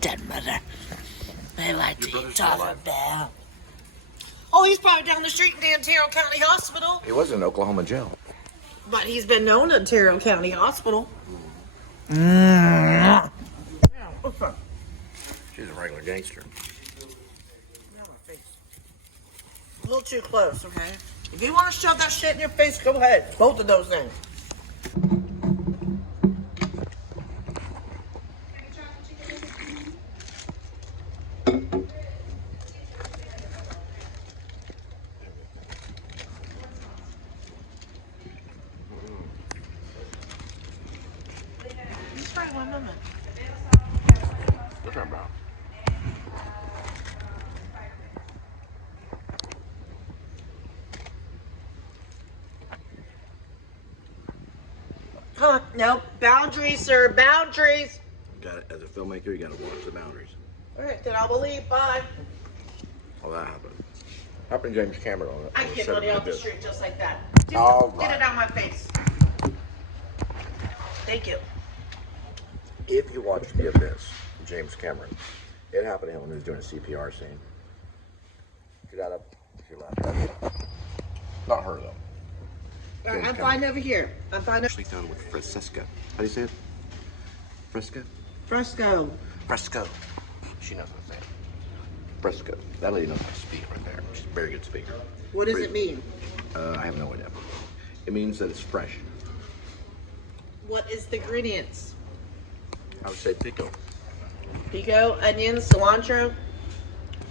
dead mother. They like to talk him down. Oh, he's probably down the street in Terrell County Hospital. He was in Oklahoma jail. But he's been known at Terrell County Hospital. Yeah, what's up? She's a regular gangster. A little too close, okay? If you want to shove that shit in your face, go ahead. Both of those things. Just try 1 minute. What's that about? Huh, no, boundaries, sir, boundaries. Got it. As a filmmaker, you got to watch the boundaries. All right, then I'll believe. Bye. Oh, that happened. Happened to James Cameron on it. I get money off the street just like that. Just All get right. it out my face. Thank you. If you watch The Abyss, James Cameron, it happened to him when he was doing a CPR scene. Get out of your lap. Not her, though. All right, I'm fine over here. I'm fine over Actually done with Francesca. How do you say it? Fresca? Fresco. Fresco. She knows what I'm saying. Fresco. That lady knows how to speak right there. She's a very good speaker. What does it mean? I have no idea. It means that it's fresh. What is the ingredients? I would say pico. Pico, onions, cilantro.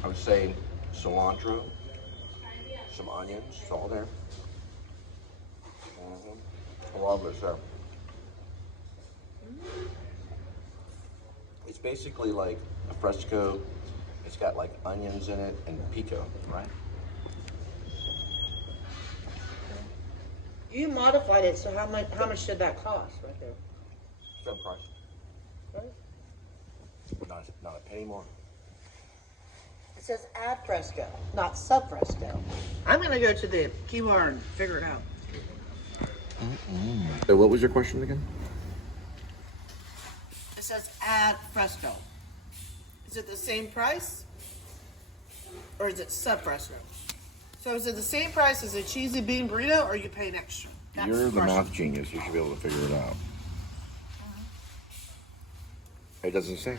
I would say cilantro, some onions, it's all there. A lot of it's there. It's basically like a fresco. It's got like onions in it and pico, right? You modified it, so how much did that cost right there? Same price. Right? Not a penny more. It says ad fresco, not sub fresco. I'm gonna go to the keyword and figure it out. So what was your question again? It says ad fresco. Is it the same price? Or is it sub fresco? So is it the same price as a cheesy bean burrito, or are you paying extra? That's You're the question. math genius. You should be able to figure it out. It doesn't say.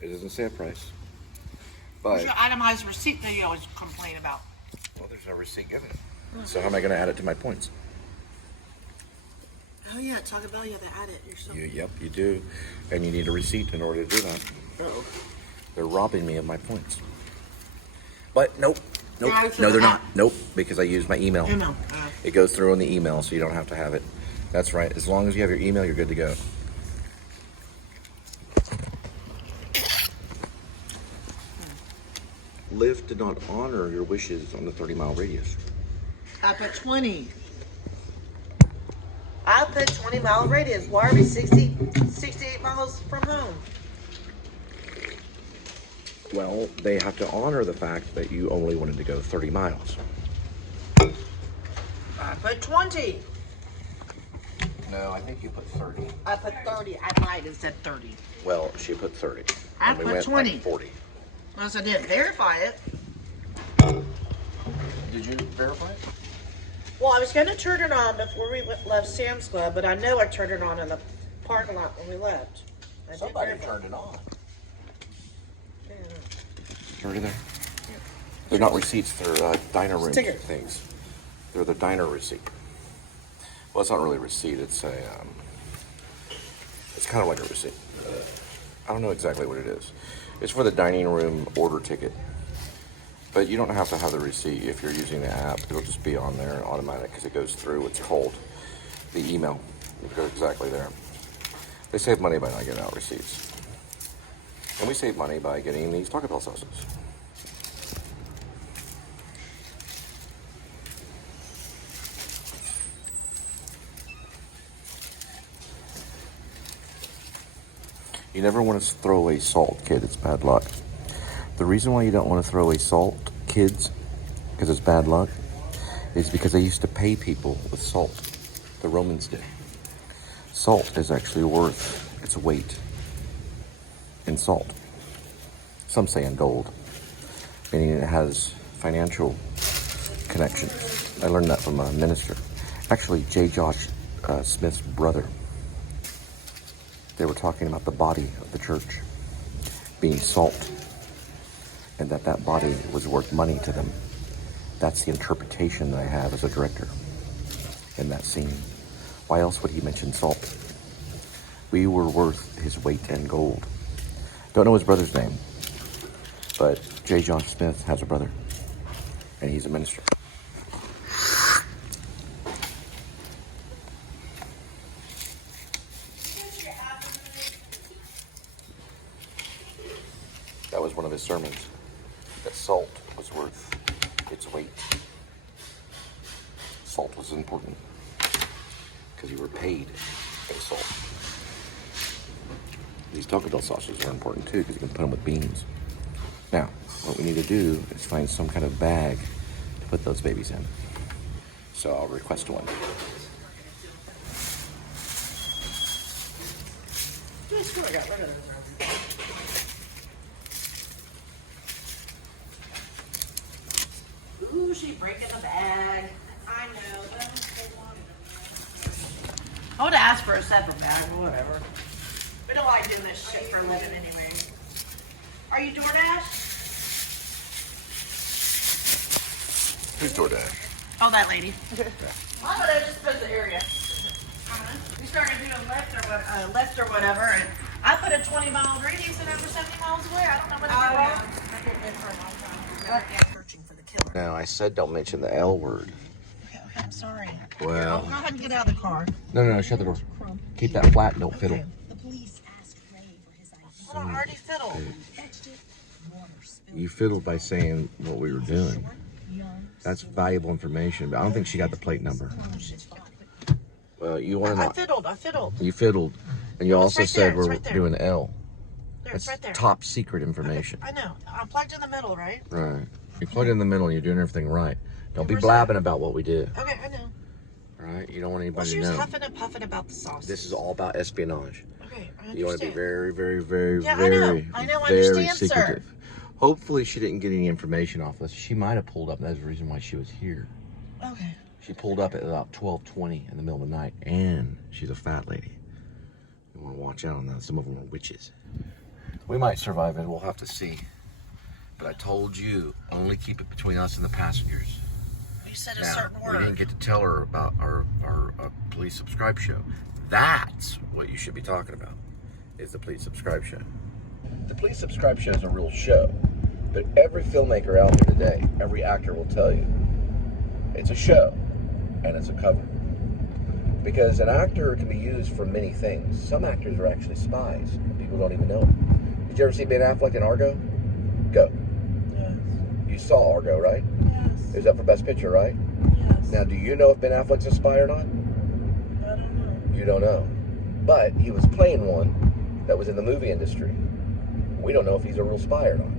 It doesn't say a price. Where's But, your itemized receipt that you always complain about? well, there's no receipt given. So how am I going to add it to my points? Oh yeah, Taco Bell, you have to add it yourself. Yep, you do. And you need a receipt in order to do that. Uh-oh. They're robbing me of my points. But nope. Yeah, it's No, they're an not. app. Nope, because I use my email. Email. It goes through on the email, so you don't have to have it. That's right. As long as you have your email, you're good to go. Lyft did not honor your wishes on the 30-mile radius. I put 20. I put 20-mile radius. Why are we 68 miles from home? Well, they have to honor the fact that you only wanted to go 30 miles. I put 20. No, I think you put 30. I put 30. I lied and said 30. Well, she put 30. I And we put went 20. Like 40. Unless I didn't verify it. Did you verify it? Well, I was going to turn it on before we left Sam's Club, but I know I turned it on in the parking lot when we left. I did Somebody verify. turned it on. Yeah. Already there. They're not receipts, they're diner room Sticker. things. They're the diner receipt. Well, it's not really a receipt, it's a, it's kind of like a receipt. I don't know exactly what it is. It's for the dining room order ticket. But you don't have to have the receipt if you're using the app. It'll just be on there automatic because it goes through. It's called the email. It goes exactly there. They save money by not getting out receipts. And we save money by getting these Taco Bell sauces. You never want to throw away salt, kid. It's bad luck. The reason why you don't want to throw away salt, kids, because it's bad luck, is because they used to pay people with salt. The Romans did. Salt is actually worth its weight in salt. Some say in gold, meaning it has financial connections. I learned that from a minister. Actually, J. Josh Smith's brother. They were talking about the body of the church being salt, and that body was worth money to them. That's the interpretation that I have as a director in that scene. Why else would he mention salt? We were worth his weight in gold. Don't know his brother's name, but J. Josh Smith has a brother, and he's a minister. That was one of his sermons, that salt was worth its weight. Salt was important because you were paid in salt. These Taco Bell sausages are important too because you can put them with beans. Now, what we need to do is find some kind of bag to put those babies in. So I'll request one. I got rid of it. Ooh, she breaking the bag. I know. I would ask for a separate bag or whatever. We don't like doing this shit for a living anyway. Are you DoorDash? Who's DoorDash? Oh, that lady. Why would I just put the area? We started doing Lyft or whatever, and I put a 20-mile radius and over 70 miles away. I don't know what it's about. I did it for a long time. Searching for the killer. Now, I said don't mention the L word. Okay, I'm sorry. Well. Go ahead and get out of the car. No, shut the door. Keep that flat and don't fiddle. Okay. I already fiddled. You fiddled by saying what we were doing. That's valuable information, but I don't think she got the plate number. Well, you want to know. I fiddled. You fiddled, and you also right said there, it's we're right there. doing L. There, That's it's right there. top secret information. Okay, I know. I'm plugged in the middle, right? Right. You plug it in the middle, and you're doing everything right. Don't be Where's blabbing about what we do. Okay, I know. All right? You don't want Well, anybody she to was know. huffing and puffing about the sauce. This is all about espionage. Okay, I understand. You want to be very, very, very, Yeah, very, I know, I very understand, sir. secretive. Hopefully, she didn't get any information off this. She might have pulled up. That's the reason why she was here. Okay. She pulled up at about 12:20 in the middle of the night, and she's a fat lady. You want to watch out on that. Some of them are witches. We might survive it. We'll have to see. But I told you, only keep it between us and the passengers. You said a Now, certain we word. didn't get to tell her about our Please Subscribe show. That's what you should be talking about, is the Please Subscribe show. The Please Subscribe show is a real show. But every filmmaker out there today, every actor will tell you, it's a show, and it's a cover. Because an actor can be used for many things. Some actors are actually spies. People don't even know it. Did you ever see Ben Affleck in Argo? Go. Yes. You saw Argo, right? Yes. It was up for Best Picture, right? Yes. Now, do you know if Ben Affleck's a spy or not? I don't know. You don't know. But he was playing one that was in the movie industry. We don't know if he's a real spy or not.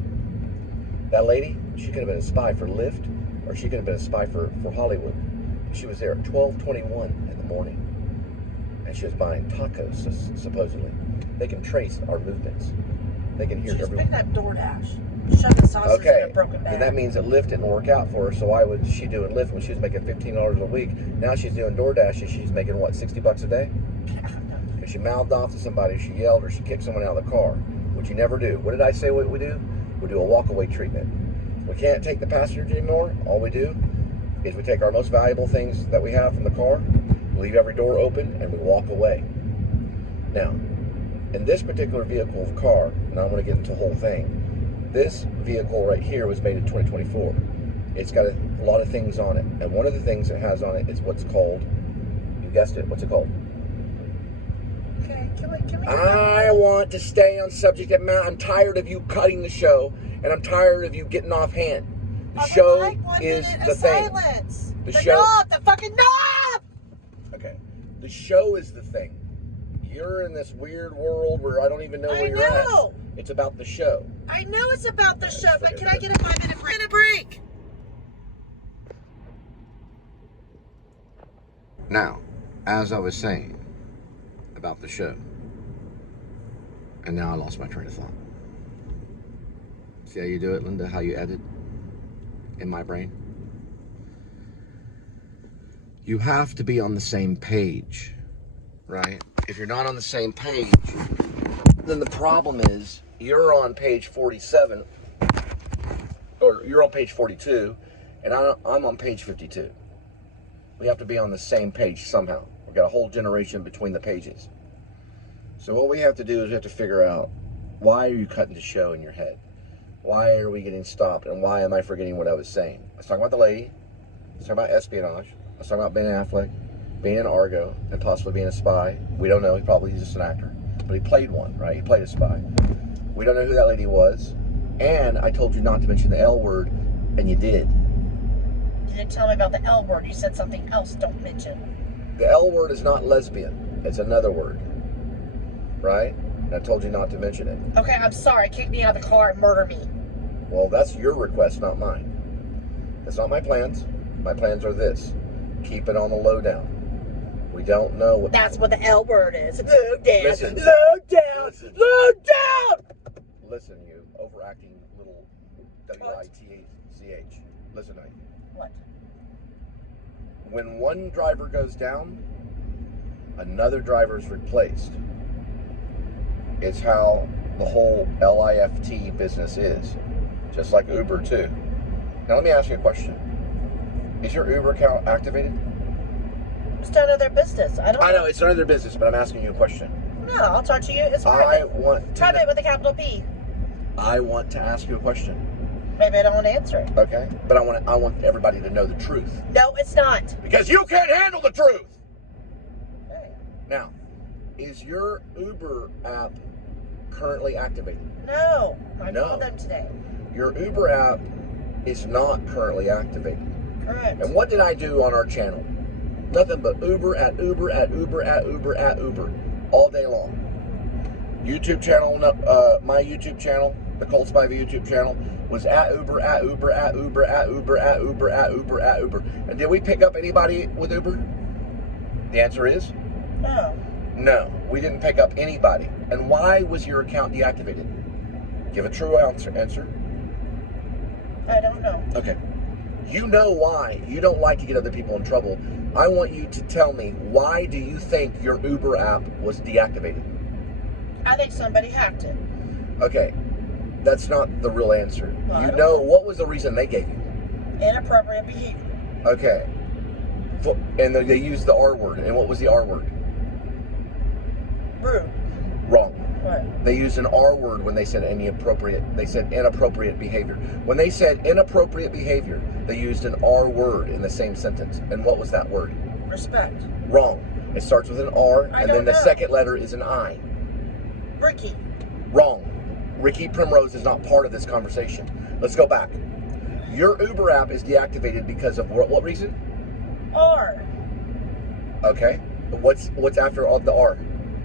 That lady, she could have been a spy for Lyft, or she could have been a spy for Hollywood. She was there at 12:21 in the morning, and she was buying tacos, supposedly. They can trace our movements. They can hear She's every... picking up DoorDash. Shoving sausages in a broken bag. Then that means that Lyft didn't work out for her, so why was she doing Lyft when she was making $15 a week? Now she's doing DoorDash, and she's making, what, $60 a day? Because she mouthed off to somebody, she yelled, or she kicked someone out of the car, which you never do. What did I say what we do? We do a walk-away treatment. We can't take the passengers anymore. All we do is we take our most valuable things that we have from the car, leave every door open, and we walk away. Now, in this particular vehicle of car, and I'm going to get into the whole thing, this vehicle right here was made in 2024. It's got a lot of things on it, and one of the things it has on it is what's called, you guessed it, what's it called? Okay, can we I want to stay on subject matter. I'm tired of you cutting the show, and I'm tired of you getting offhand. The show is the thing. Silence. The fucking knob! Okay. The show is the thing. You're in this weird world where I don't even know where you're at. It's about the show. I know it's about the show, but can I get a 5-minute break? Now, as I was saying about the show, And now I lost my train of thought. See how you do it, Linda? How you edit in my brain? You have to be on the same page, right? If you're not on the same page, then the problem is you're on page 47, or you're on page 42, and I'm on page 52. We have to be on the same page somehow. We've got a whole generation between the pages. So what we have to do is we have to figure out, why are you cutting the show in your head? Why are we getting stopped? And why am I forgetting what I was saying? I was talking about the lady. I was talking about espionage. I was talking about Ben Affleck being an Argo and possibly being a spy. We don't know. He probably is just an actor. But he played one, right? He played a spy. We don't know who that lady was. And I told you not to mention the L word, and you did. You didn't tell me about the L word. You said something else. Don't mention. The L word is not lesbian. It's another word. Right? And I told you not to mention it. Okay, I'm sorry. Kick me out of the car and murder me. Well, that's your request, not mine. That's not my plans. My plans are this. Keep it on the lowdown. We don't know what... That's what the L word is. Low down. Listen. Low down. Listen. Low down. Listen, you overacting little W-I-T-C-H. Listen to me. What? When one driver goes down, another driver is replaced. It's how the whole LIFT business is. Just like Uber, too. Now, let me ask you a question. Is your Uber account activated? It's none of their business. I know, it's none of their business, but I'm asking you a question. No, I'll talk to you. It's I private. want to... Private with a capital P. I want to ask you a question. Maybe I don't want to answer it. Okay? But I want everybody to know the truth. No, it's not. Because you can't handle the truth! Hey. Now, is your Uber app currently activated? No. I No. called them today. Your Uber app is not currently activated. Correct. And what did I do on our channel? Nothing but Uber at Uber at Uber at Uber at Uber all day long. YouTube channel, my YouTube channel, the Cole Spivey YouTube channel, was at Uber, at Uber, at Uber, at Uber, at Uber, at Uber, at Uber. And did we pick up anybody with Uber? The answer is No. no. We didn't pick up anybody. And why was your account deactivated? Give a true answer. I don't know. Okay. You know why. You don't like to get other people in trouble. I want you to tell me, why do you think your Uber app was deactivated? I think somebody hacked it. Okay. That's not the real answer. Well, You know, what was the reason they gave you? Inappropriate behavior. Okay. And they used the R word. And what was the R word? Rude. Wrong. What? They used an R word when they said inappropriate. They said inappropriate behavior. When they said inappropriate behavior, they used an R word in the same sentence. And what was that word? Respect. Wrong. It starts with an R, and then the know. second letter is an I. Ricky. Wrong. Ricky Primrose is not part of this conversation. Let's go back. Your Uber app is deactivated because of what reason? R. Okay. What's after all the R?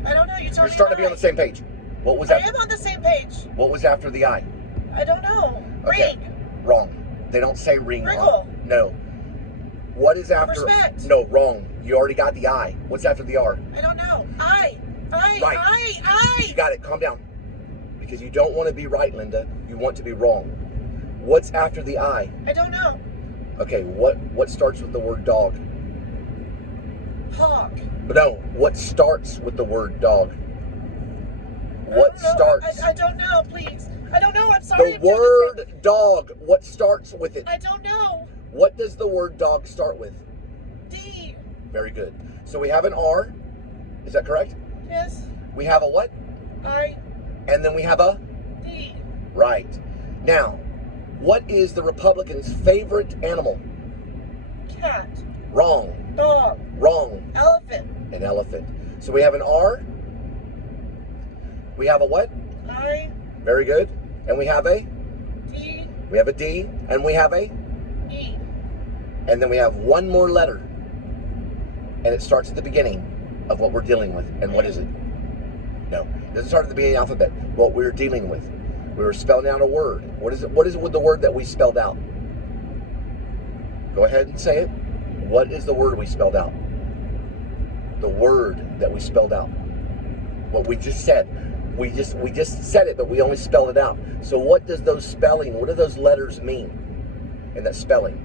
I don't know. You told me. You're starting to be on the same page. What was I that? am on the same page. What was after the I? I don't know. Okay. Ring. Wrong. They don't say ring. Wrinkle. No. What is after? Respect. No, wrong. You already got the I. What's after the R? I don't know. Right. I. You got it. Calm down. Because you don't want to be right, Linda. You want to be wrong. What's after the I? I don't know. Okay, what starts with the word dog? Hog. No, what starts with the word dog? What starts? I don't know, please. I don't know. I'm sorry. The word dog, what starts with it? I don't know. What does the word dog start with? D. Very good. So we have an R. Is that correct? Yes. We have a what? I. And then we have a? D. Right. Now, what is the Republicans' favorite animal? Cat. Wrong. Dog. Wrong. Elephant. An elephant. So we have an R. We have a what? I. Very good. And we have a? D. We have a D. And we have a? E. And then we have one more letter. And it starts at the beginning of what we're dealing with. And what is it? No. It doesn't start at the beginning of the alphabet. What we're dealing with. We were spelling out a word. What is it? What is it with the word that we spelled out? Go ahead and say it. What is the word we spelled out? The word that we spelled out. What we just said. We just said it, but we only spelled it out. So what does those spelling, what do those letters mean in that spelling?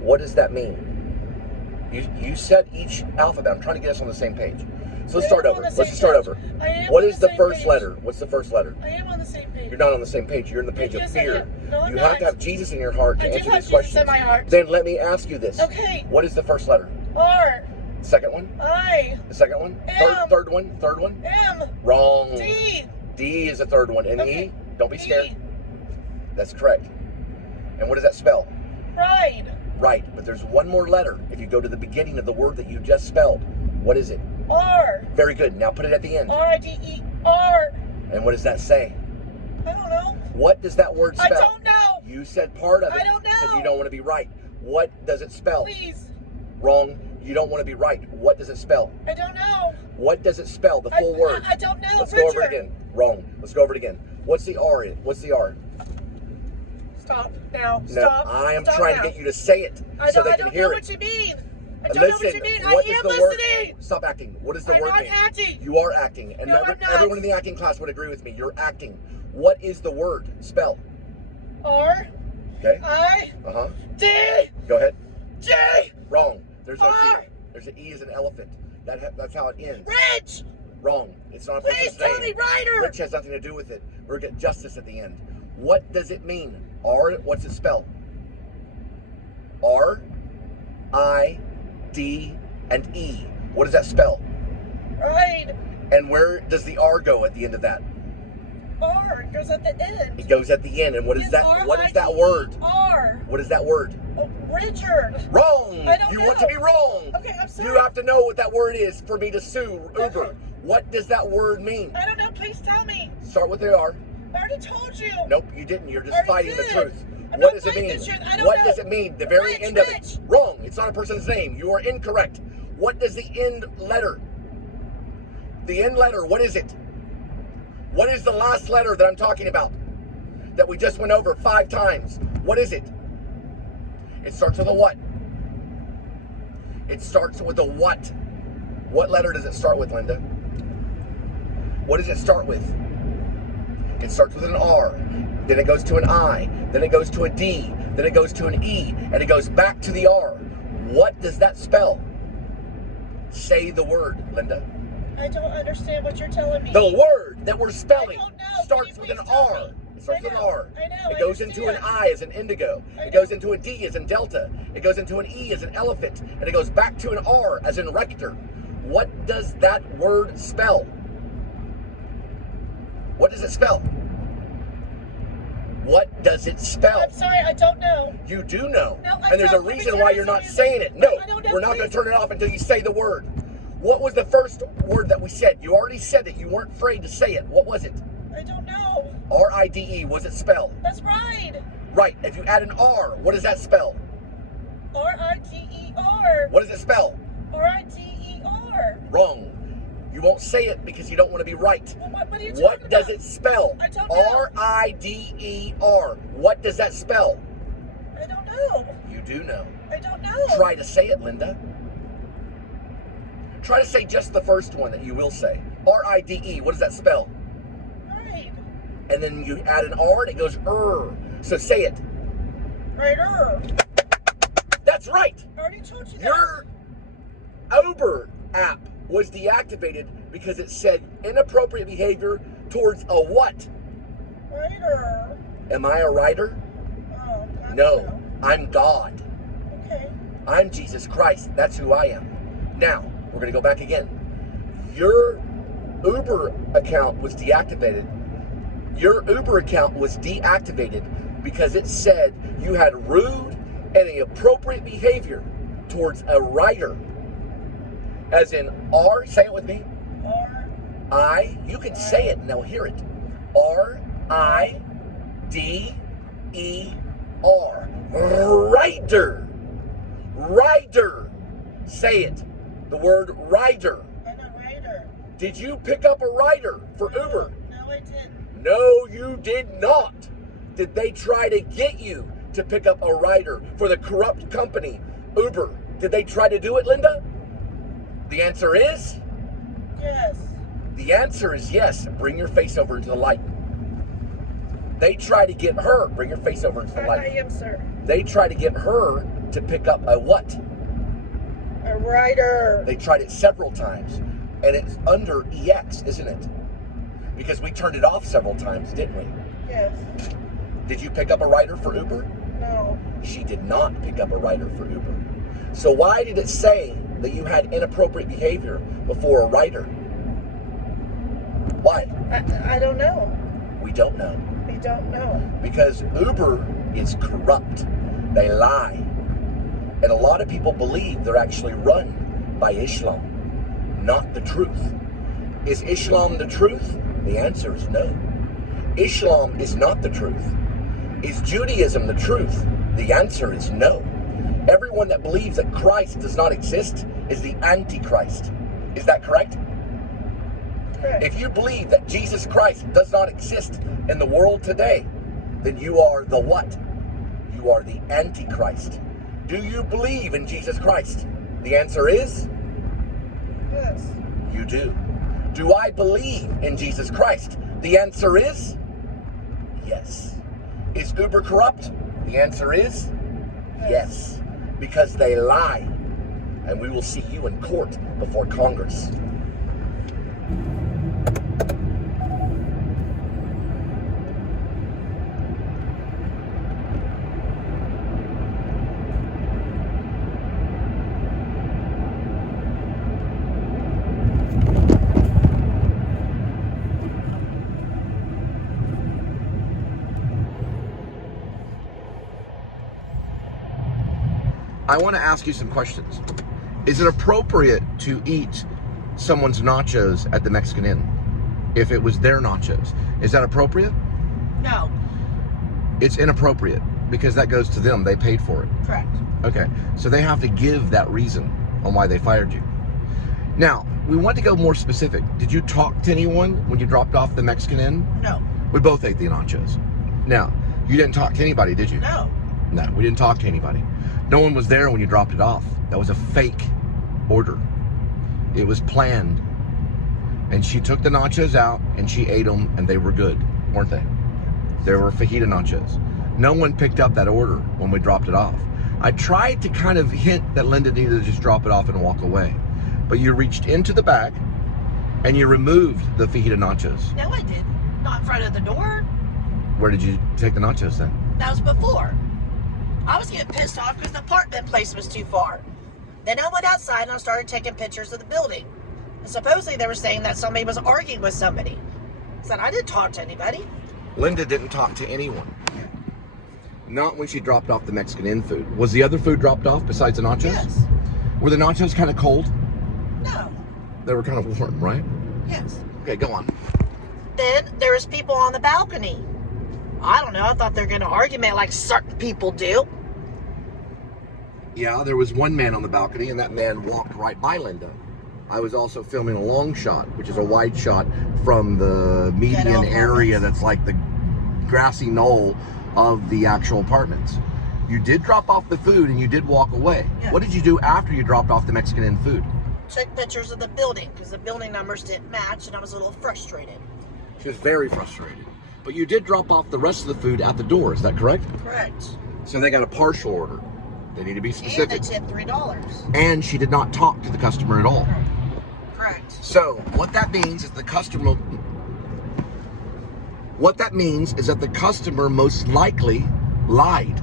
What does that mean? You said each alphabet. I'm trying to get us on the same page. So let's start over. Let's just start over. What is the first letter? What's the first letter? I am on the same page. You're not on the same page. You're in the page of fear. No, you have to have Jesus in your heart to answer these questions. I do have Jesus in my heart. Then let me ask you this. Okay. What is the first letter? R. Second one? I. The second one? M. Third one? Third one? M. Wrong. D. D is the third one. And Okay. E? Don't be E. scared. That's correct. And what does that spell? Pride. Right, but there's one more letter. If you go to the beginning of the word that you just spelled, what is it? R. Very good. Now put it at the end. R-I-D-E-R. And what does that say? I don't know. What does that word spell? I don't know. You said part of it. I don't know. Because you don't want to be right. What does it spell? Please. Wrong. You don't want to be right. What does it spell? I don't know. What does it spell? The full word. I don't know. Let's go over it again. Wrong. Let's go over it again. What's the R in? What's the R? Stop now. No, Stop. I am Stop trying now. to get you to say it so they can hear it. I don't know what you mean. I don't Listen, know what you mean. what I does am the listening. word? Stop acting. What does the I'm word not mean? acting. You are acting, and No, I'm not. everyone in the acting class would agree with me. You're acting. What is the word? Spell. R. Okay. I. D. Go ahead. G. Wrong. There's no R. G. There's an E as an elephant. That's how it ends. Rich. Wrong. It's not a Please person's tell name. me Ryder. Rich has nothing to do with it. We're gonna get justice at the end. What does it mean? R. What's it spell? R, I, D, and E. What does that spell? Right. And where does the R go at the end of that? R goes at the end. It goes at the end. And what is It's that? What is that word? R. What is that word? Oh, Richard. Wrong. I don't You know. want to be wrong. Okay, I'm sorry. You have to know what that word is for me to sue Uber. Okay. What does that word mean? I don't know. Please tell me. Start with the R. I already told you. Nope, you didn't. You're just I fighting already the did. truth. I'm What not does it fighting mean? the truth. I don't What know. does it mean? The very Rich, end of Rich. it. Wrong. It's not a person's name. You are incorrect. What does the end letter? The end letter, what is it? What is the last letter that I'm talking about? That we just went over 5 times. What is it? It starts with a what? It starts with a what? What letter does it start with, Linda? What does it start with? It starts with an R. Then it goes to an I. Then it goes to a D. Then it goes to an E. And it goes back to the R. What does that spell? Say the word, Linda. I don't understand what you're telling me. The word that we're spelling I don't know. starts Can with you an please tell R. me? It starts with an R. I know. It I goes into an understand. I as an indigo. It goes into a D as in delta. It goes into an E as an elephant. And it goes back to an R as in rector. What does that word spell? What does it spell? What does it spell? I'm sorry, I don't know. You do know. No, I And there's a don't. Let me reason turn why off you're the not music. saying it. No, I don't know, we're not going please. to turn it off until you say the word. What was the first word that we said? You already said it. You weren't afraid to say it. What was it? I don't know. R-I-D-E. Was it spelled? That's right. Right. If you add an R, what does that spell? R-I-D-E-R. What does it spell? R-I-D-E-R. Wrong. You won't say it because you don't want to be right. Well, what are you talking What does about? it spell? I don't know. R-I-D-E-R. What does that spell? I don't know. You do know. I don't know. Try to say it, Linda. Try to say just the first one that you will say. R-I-D-E. What does that spell? Right. And then you add an R and it goes So say it. Righter. That's right. I already told you that. Your Uber app was deactivated because it said inappropriate behavior towards a what? Righter. Am I a writer? Oh, God, No, I'm God. Okay. I'm Jesus Christ. That's who I am. Now, we're going to go back again. Your Uber account was deactivated. Your Uber account was deactivated because it said you had rude and inappropriate behavior towards a writer. As in R, say it with me. R. You can say it and they'll hear it. R-I-D-E-R. Rider. Rider. Say it. The word rider. I'm a writer. Did you pick up a rider for Uber? No, I didn't. No, you did not. Did they try to get you to pick up a rider for the corrupt company, Uber? Did they try to do it, Linda? The answer is Yes. The answer is yes. Bring your face over into the light. They try to get her. Bring your face over into the light. I am, sir. They try to get her to pick up a what? A rider. They tried it several times, and it's under EX, isn't it? Because we turned it off several times, didn't we? Yes. Did you pick up a rider for Uber? No. She did not pick up a rider for Uber. So why did it say that you had inappropriate behavior before a rider? Why? I don't know. We don't know. We don't know. Because Uber is corrupt. They lie. And a lot of people believe they're actually run by Islam, not the truth. Is Islam the truth? The answer is no. Islam is not the truth. Is Judaism the truth? The answer is no. Everyone that believes that Christ does not exist is the Antichrist. Is that correct? Correct. If you believe that Jesus Christ does not exist in the world today, then you are the what? You are the Antichrist. Do you believe in Jesus Christ? The answer is? Yes. You do. Do I believe in Jesus Christ? The answer is? Yes. Is Uber corrupt? The answer is? Yes. Because they lie. And we will see you in court before Congress. I want to ask you some questions. Is it appropriate to eat someone's nachos at the Mexican Inn? If it was their nachos, is that appropriate? No. It's inappropriate because that goes to them. They paid for it. Correct. Okay, so they have to give that reason on why they fired you. Now, we want to go more specific. Did you talk to anyone when you dropped off the Mexican Inn? No. We both ate the nachos. Now, you didn't talk to anybody, did you? No. No, we didn't talk to anybody. No one was there when you dropped it off. That was a fake order. It was planned. And she took the nachos out and she ate them and they were good, weren't they? They were fajita nachos. No one picked up that order when we dropped it off. I tried to kind of hint that Linda needed to just drop it off and walk away. But you reached into the bag and you removed the fajita nachos. No, I didn't. Not in front of the door. Where did you take the nachos then? That was before. I was getting pissed off because the apartment place was too far. Then I went outside and I started taking pictures of the building. And supposedly they were saying that somebody was arguing with somebody. I said, I didn't talk to anybody. Linda didn't talk to anyone. Not when she dropped off the Mexican Inn food. Was the other food dropped off besides the nachos? Yes. Were the nachos kind of cold? No. They were kind of warm, right? Yes. Okay, go on. Then there was people on the balcony. I don't know. I thought they were going to argument like certain people do. Yeah, there was one man on the balcony, and that man walked right by Linda. I was also filming a long shot, which is a wide shot from the median area that's like the grassy knoll of the actual apartments. You did drop off the food, and you did walk away. Yeah. What did you do after you dropped off the Mexican Inn food? Took pictures of the building because the building numbers didn't match, and I was a little frustrated. She was very frustrated. But you did drop off the rest of the food at the door, is that correct? Correct. So they got a partial order. They need to be specific. And they tipped $3. And she did not talk to the customer at all. Correct. So what that means is the customer most likely lied.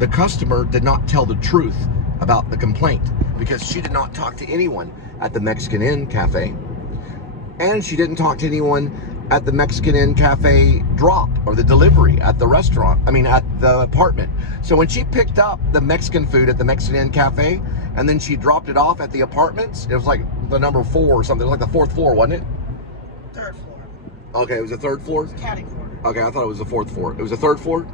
The customer did not tell the truth about the complaint because she did not talk to anyone at the Mexican Inn Cafe. And she didn't talk to anyone at the Mexican Inn Cafe drop or the delivery at the restaurant, at the apartment. So when she picked up the Mexican food at the Mexican Inn Cafe and then she dropped it off at the apartments, it was like the number 4 or something, like the 4th floor, wasn't it? 3rd floor. Okay, it was the 3rd floor? Caddy floor. Okay, I thought it was the 4th floor. It was the 3rd floor?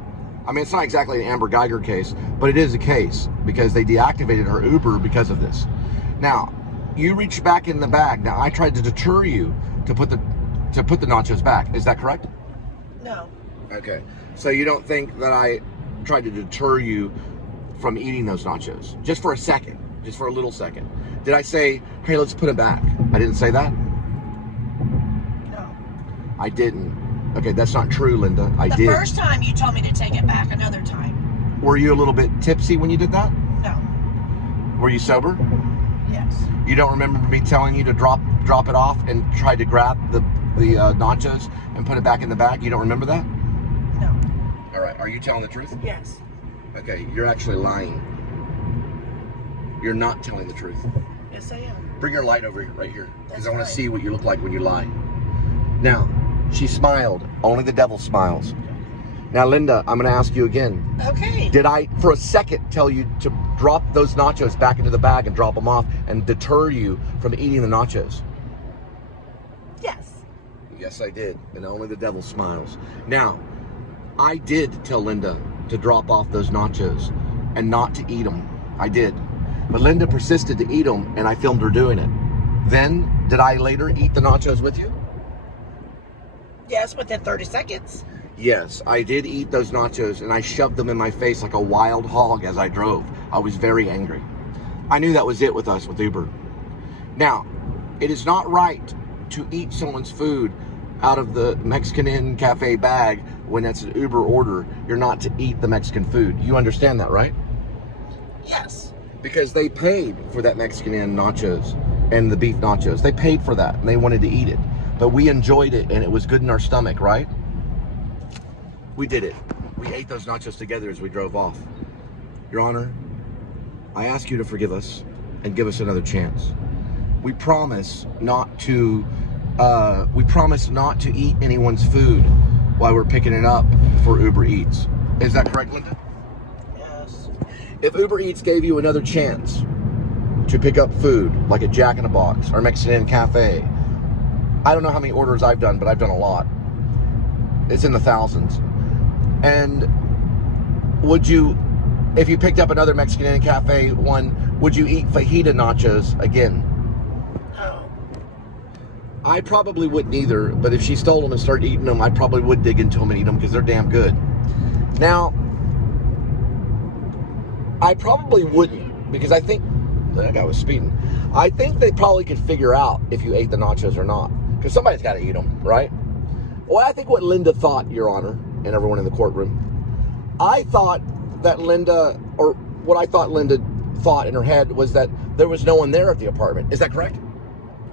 It's not exactly an Amber Geiger case, but it is a case because they deactivated her Uber because of this. Now, you reached back in the bag. Now, I tried to deter you to put the nachos back. Is that correct? No. Okay. So you don't think that I tried to deter you from eating those nachos? Just for a second. Just for a little second. Did I say, hey, let's put them back? I didn't say that? I didn't. Okay, that's not true, Linda. I did. The first time you told me to take it back another time. Were you a little bit tipsy when you did that? No. Were you sober? Yes. You don't remember me telling you to drop it off and try to grab the nachos and put it back in the bag? You don't remember that? No. All right. Are you telling the truth? Yes. Okay, you're actually lying. You're not telling the truth. Yes, I am. Bring your light over right here, because I want to right. see what you look like when you lie. Now, she smiled. Only the devil smiles. Now, Linda, I'm going to ask you again. Okay. Did I, for a second, tell you to drop those nachos back into the bag and drop them off and deter you from eating the nachos? Yes. Yes, I did. And only the devil smiles. Now, I did tell Linda to drop off those nachos and not to eat them. I did. But Linda persisted to eat them, and I filmed her doing it. Then, did I later eat the nachos with you? Yes, within 30 seconds. Yes, I did eat those nachos, and I shoved them in my face like a wild hog as I drove. I was very angry. I knew that was it with us with Uber. Now, it is not right to eat someone's food out of the Mexican Inn cafe bag when that's an Uber order. You're not to eat the Mexican food. You understand that, right? Yes. Because they paid for that Mexican Inn nachos and the beef nachos. They paid for that, and they wanted to eat it. But we enjoyed it, and it was good in our stomach, right? We did it. We ate those nachos together as we drove off. Your Honor, I ask you to forgive us and give us another chance. We promise not to eat anyone's food while we're picking it up for Uber Eats. Is that correct, Linda? Yes. If Uber Eats gave you another chance to pick up food, like at Jack in the Box or Mexican Inn Cafe, I don't know how many orders I've done, but I've done a lot. It's in the thousands. And would you, if you picked up another Mexican Inn Cafe one, would you eat fajita nachos again? No. I probably wouldn't either, but if she stole them and started eating them, I probably would dig into them and eat them because they're damn good. Now, I probably wouldn't, because I think, that guy was speeding. I think they probably could figure out if you ate the nachos or not, because somebody's got to eat them, right? Well, I think what Linda thought, Your Honor, and everyone in the courtroom, I thought that Linda, or what I thought Linda thought in her head was that there was no one there at the apartment. Is that correct?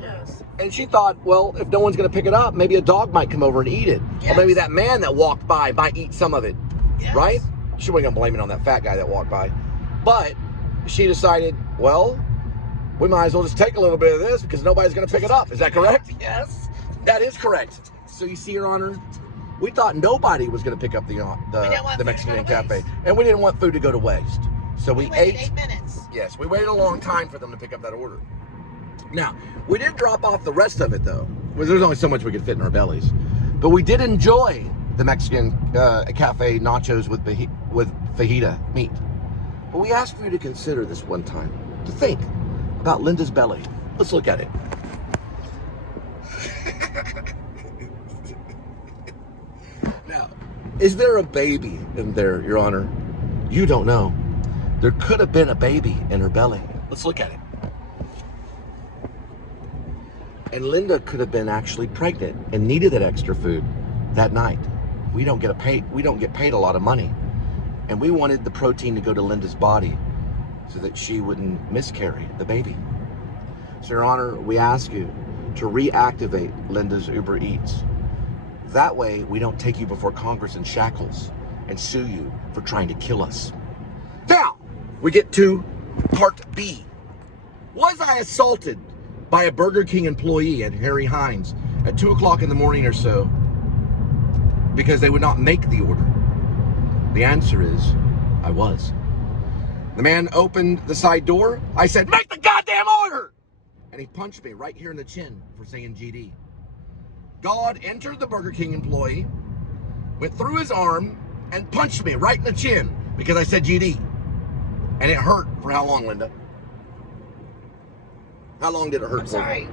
Yes. And she thought, well, if no one's going to pick it up, maybe a dog might come over and eat it. Yes. Or maybe that man that walked by might eat some of it, Yes. right? She wasn't going to blame it on that fat guy that walked by. But she decided, well, we might as well just take a little bit of this because nobody's going to pick it up. Is that correct? Yes. That is correct. So you see, Your Honor, we thought nobody was going to pick up the Mexican Inn Cafe. And we didn't want food to go to waste. So we waited ate. 8 minutes. Yes, we waited a long time for them to pick up that order. Now, we did drop off the rest of it, though. Because there's only so much we could fit in our bellies. But we did enjoy the Mexican Cafe nachos with fajita meat. But we asked for you to consider this one time, to think about Linda's belly. Let's look at it. Now, is there a baby in there, Your Honor? You don't know. There could have been a baby in her belly. Let's look at it. And Linda could have been actually pregnant and needed that extra food that night. We don't get paid a lot of money. And we wanted the protein to go to Linda's body so that she wouldn't miscarry the baby. So, Your Honor, we ask you to reactivate Linda's Uber Eats. That way, we don't take you before Congress in shackles and sue you for trying to kill us. Now, we get to part B. Was I assaulted by a Burger King employee at Harry Hines at 2 o'clock in the morning or so because they would not make the order? The answer is, I was. The man opened the side door. I said, make the goddamn order! And he punched me right here in the chin for saying GD. God entered the Burger King employee, went through his arm, and punched me right in the chin because I said GD. And it hurt for how long, Linda? How long did it hurt? I'm sorry.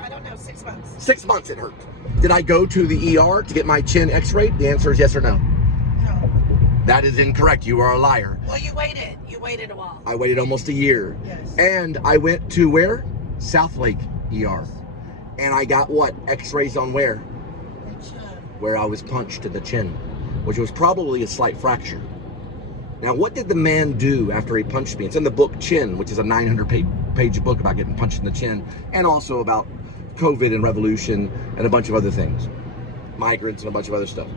I don't know. 6 months. 6 months it hurt. Did I go to the ER to get my chin x-rayed? The answer is yes or no. No. That is incorrect. You are a liar. Well, you waited. You waited a while. I waited almost a year. Yes. And I went to where? South Lake ER. And I got what? X-rays on where? where I was punched in the chin, which was probably a slight fracture. Now, what did the man do after he punched me? It's in the book Chin, which is a 900-page book about getting punched in the chin, and also about COVID and revolution and a bunch of other things, migrants and a bunch of other stuff.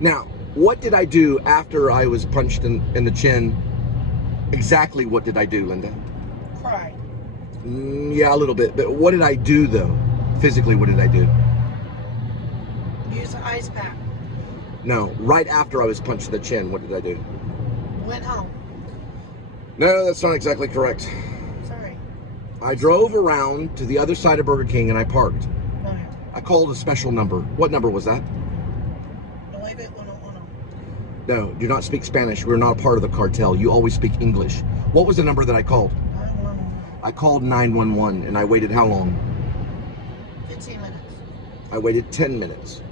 Now, what did I do after I was punched in the chin? Exactly what did I do, Linda? Cry. Yeah, a little bit. But what did I do, though? Physically, what did I do? Use an ice pack. No, right after I was punched in the chin, what did I do? Went home. No, that's not exactly correct. Sorry. I drove around to the other side of Burger King and I parked. Go ahead. I called a special number. What number was that? No, do not speak Spanish. We're not a part of the cartel. You always speak English. What was the number that I called? 911. I called 911 and I waited how long? 15 minutes. I waited 10 minutes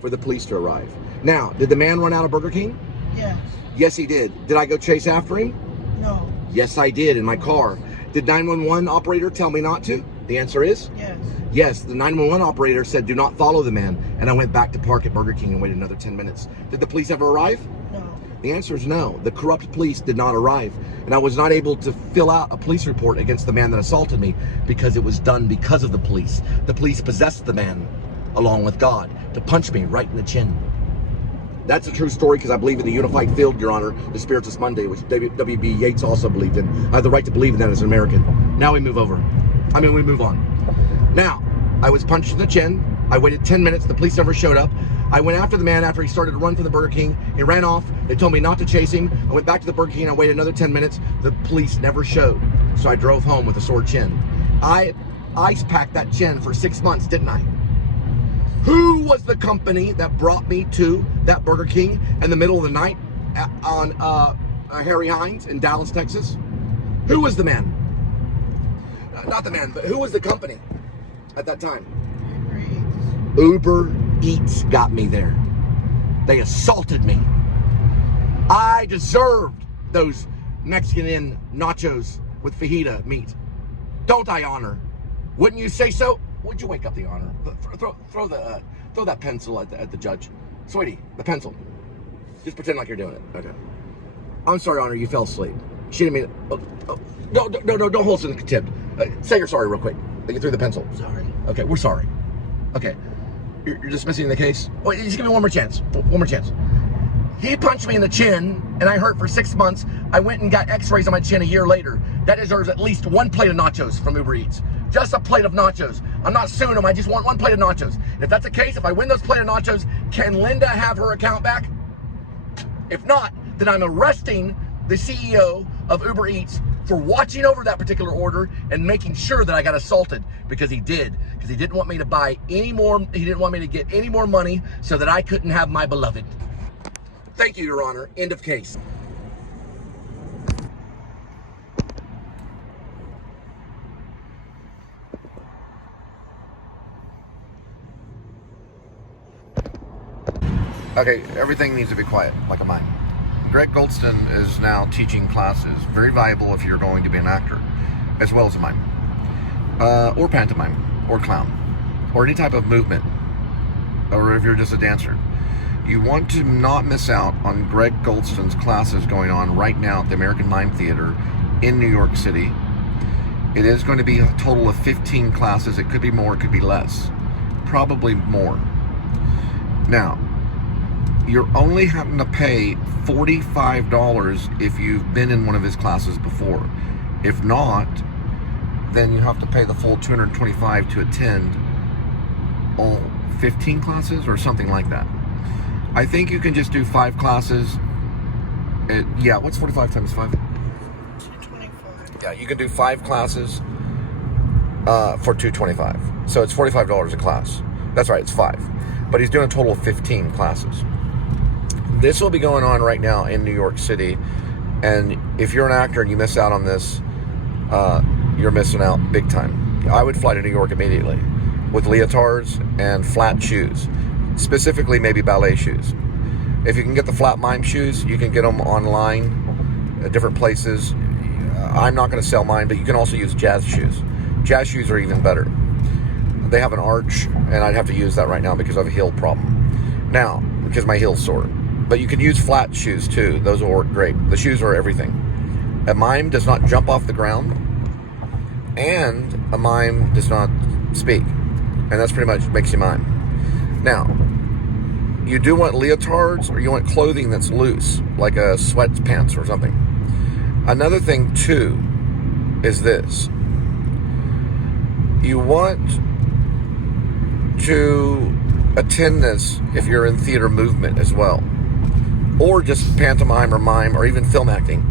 for the police to arrive. Now, did the man run out of Burger King? Yes. Yes, he did. Did I go chase after him? No. Yes, I did in my car. Did 911 operator tell me not to? The answer is? Yes. Yes, the 911 operator said do not follow the man, and I went back to park at Burger King and waited another 10 minutes. Did the police ever arrive? No. The answer is no. The corrupt police did not arrive, and I was not able to fill out a police report against the man that assaulted me because it was done because of the police. The police possessed the man, along with God, to punch me right in the chin. That's a true story because I believe in the unified field, Your Honor, the Spiritus Monday, which W.B. Yeats also believed in. I have the right to believe in that as an American. Now we move on. Now, I was punched in the chin. I waited 10 minutes. The police never showed up. I went after the man after he started to run from the Burger King. He ran off. They told me not to chase him. I went back to the Burger King. I waited another 10 minutes. The police never showed. So I drove home with a sore chin. I ice packed that chin for 6 months, didn't I? Who was the company that brought me to that Burger King in the middle of the night on Harry Hines in Dallas, Texas? Who was the man? Not the man, but who was the company at that time? Uber Eats got me there. They assaulted me. I deserved those Mexican nachos with fajita meat. Don't I, Honor? Wouldn't you say so? Would you wake up the Honor? Throw that pencil at the judge. Sweetie, the pencil. Just pretend like you're doing it. Okay. I'm sorry, Honor, you fell asleep. She didn't mean it. No, don't hold us in contempt. Say you're sorry real quick. You threw the pencil. Sorry. Okay, we're sorry. Okay. You're dismissing the case? Wait, just give me one more chance. One more chance. He punched me in the chin, and I hurt for 6 months. I went and got x-rays on my chin a year later. That deserves at least one plate of nachos from Uber Eats. Just a plate of nachos. I'm not suing him. I just want one plate of nachos. If that's the case, if I win those plate of nachos, can Linda have her account back? If not, then I'm arresting the CEO of Uber Eats for watching over that particular order and making sure that I got assaulted, because he did. Because he didn't want me to buy any more, he didn't want me to get any more money so that I couldn't have my beloved. Thank you, Your Honor. End of case. Okay, everything needs to be quiet, like a mime. Greg Goldston is now teaching classes, very valuable if you're going to be an actor, as well as a mime, or pantomime, or clown, or any type of movement, or if you're just a dancer. You want to not miss out on Greg Goldston's classes going on right now at the American Mime Theater in New York City. It is going to be a total of 15 classes. It could be more, it could be less, probably more. Now, you're only having to pay $45 if you've been in one of his classes before. If not, then you have to pay the full $225 to attend all 15 classes or something like that. I think you can just do 5 classes. Yeah, what's 45 times 5? 225. Yeah, you can do 5 classes for $225. So it's $45 a class. That's right, it's 5. But he's doing a total of 15 classes. This will be going on right now in New York City, and if you're an actor and you miss out on this, you're missing out big time. I would fly to New York immediately with leotards and flat shoes, specifically maybe ballet shoes. If you can get the flat mime shoes, you can get them online at different places. I'm not going to sell mine, but you can also use jazz shoes. Jazz shoes are even better. They have an arch, and I'd have to use that right now because I have a heel problem. Now, because my heel's sore. But you can use flat shoes too. Those will work great. The shoes are everything. A mime does not jump off the ground, and a mime does not speak. And that's pretty much makes you mime. Now, you do want leotards, or you want clothing that's loose, like a sweatpants or something. Another thing too is this. You want to attend this if you're in theater movement as well, or just pantomime or mime or even film acting.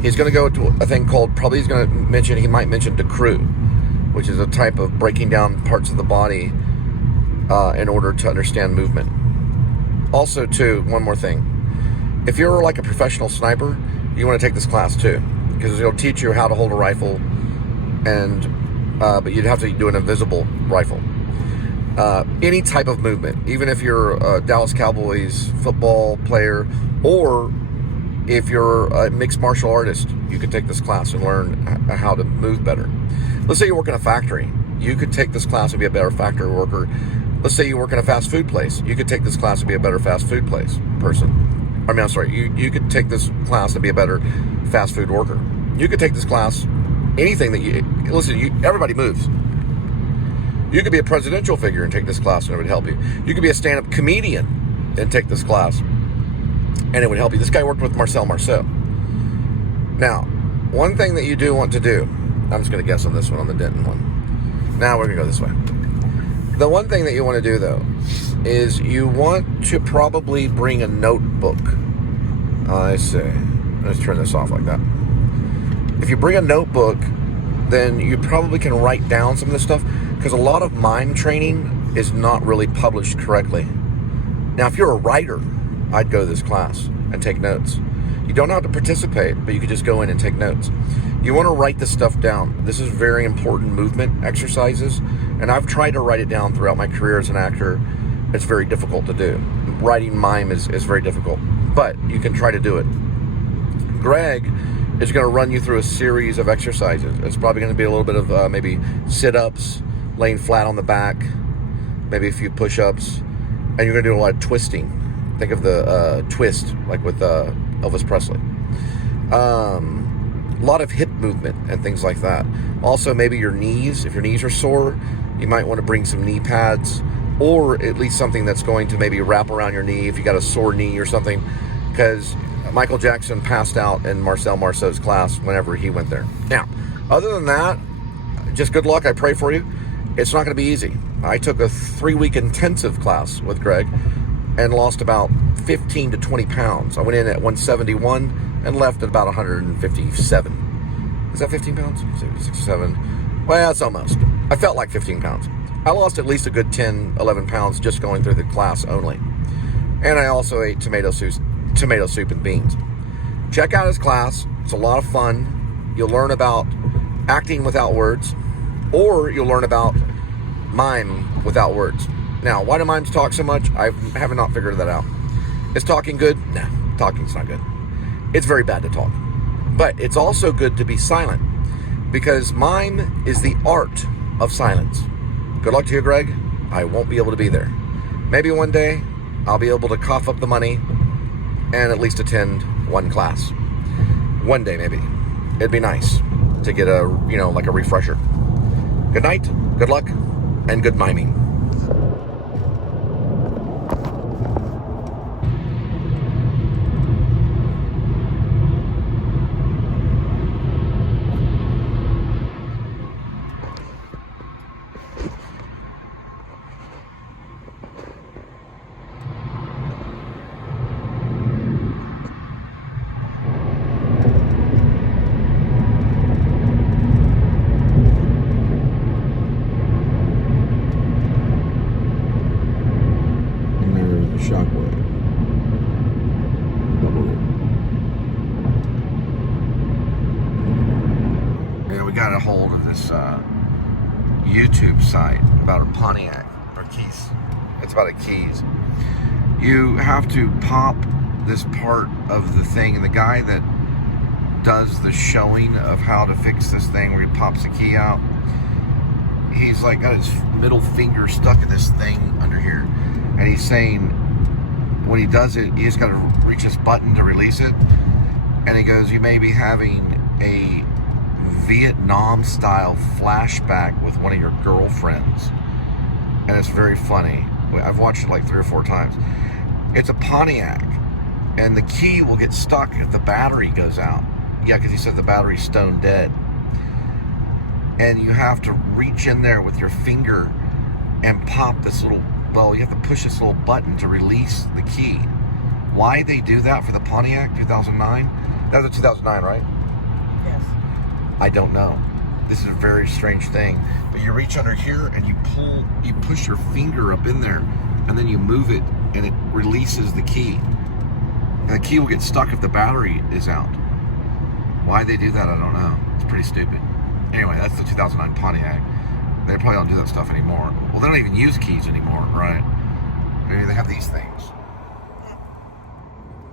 He's going to go to a thing called, he might mention decrew, which is a type of breaking down parts of the body in order to understand movement. Also too, one more thing. If you're like a professional sniper, you want to take this class too, because it'll teach you how to hold a rifle, and but you'd have to do an invisible rifle. Any type of movement, even if you're a Dallas Cowboys football player, or if you're a mixed martial artist, you could take this class and learn how to move better. Let's say you work in a factory. You could take this class and be a better factory worker. Let's say you work in a fast food place. You could take this class and be a better fast food person. You could take this class and be a better fast food worker. You could take this class, anything that everybody moves. You could be a presidential figure and take this class and it would help you. You could be a stand-up comedian and take this class and it would help you. This guy worked with Marcel Marceau. Now, one thing that you do want to do, I'm just going to guess on this one, on the Denton one. Now we're going to go this way. The one thing that you want to do, though, is you want to probably bring a notebook. I see. Let's turn this off like that. If you bring a notebook, then you probably can write down some of this stuff, because a lot of mime training is not really published correctly. Now, if you're a writer, I'd go to this class and take notes. You don't have to participate, but you could just go in and take notes. You want to write this stuff down. This is very important movement exercises, and I've tried to write it down throughout my career as an actor. It's very difficult to do. Writing mime is very difficult, but you can try to do it. Greg is going to run you through a series of exercises. It's probably going to be a little bit of maybe sit-ups, laying flat on the back, maybe a few push-ups, and you're going to do a lot of twisting. Think of the twist, like with Elvis Presley. A lot of hip movement and things like that. Also, maybe your knees. If your knees are sore, you might want to bring some knee pads, or at least something that's going to maybe wrap around your knee if you got a sore knee or something, because Michael Jackson passed out in Marcel Marceau's class whenever he went there. Now, other than that, just good luck. I pray for you. It's not going to be easy. I took a 3-week intensive class with Greg and lost about 15 to 20 pounds. I went in at 171 and left at about 157. Is that 15 pounds? 67. Well, it's almost. I felt like 15 pounds. I lost at least a good 10, 11 pounds just going through the class only. And I also ate tomato soup and beans. Check out his class. It's a lot of fun. You'll learn about acting without words, or you'll learn about mime without words. Now, why do mimes talk so much? I have not figured that out. Is talking good? No, talking's not good. It's very bad to talk. But it's also good to be silent, because mime is the art of silence. Good luck to you, Greg. I won't be able to be there. Maybe one day I'll be able to cough up the money and at least attend one class. One day, maybe. It'd be nice to get a refresher. Good night, good luck, and good miming. Got a hold of this YouTube site about a Pontiac or keys. It's about a keys. You have to pop this part of the thing, and the guy that does the showing of how to fix this thing, where he pops the key out, he's like got his middle finger stuck in this thing under here, and he's saying when he does it, you just got to reach this button to release it. And he goes, you may be having a Vietnam-style flashback with one of your girlfriends. And it's very funny. I've watched it like 3 or 4 times. It's a Pontiac, and the key will get stuck if the battery goes out. Yeah, because he said the battery's stone dead. And you have to reach in there with your finger and pop this little, well, you have to push this little button to release the key. Why they do that for the Pontiac 2009? That was a 2009, right? Yes. I don't know. This is a very strange thing. But you reach under here and you push your finger up in there, and then you move it, and it releases the key. And the key will get stuck if the battery is out. Why they do that, I don't know. It's pretty stupid. Anyway, that's the 2009 Pontiac. They probably don't do that stuff anymore. Well, they don't even use keys anymore, right? Maybe they have these things.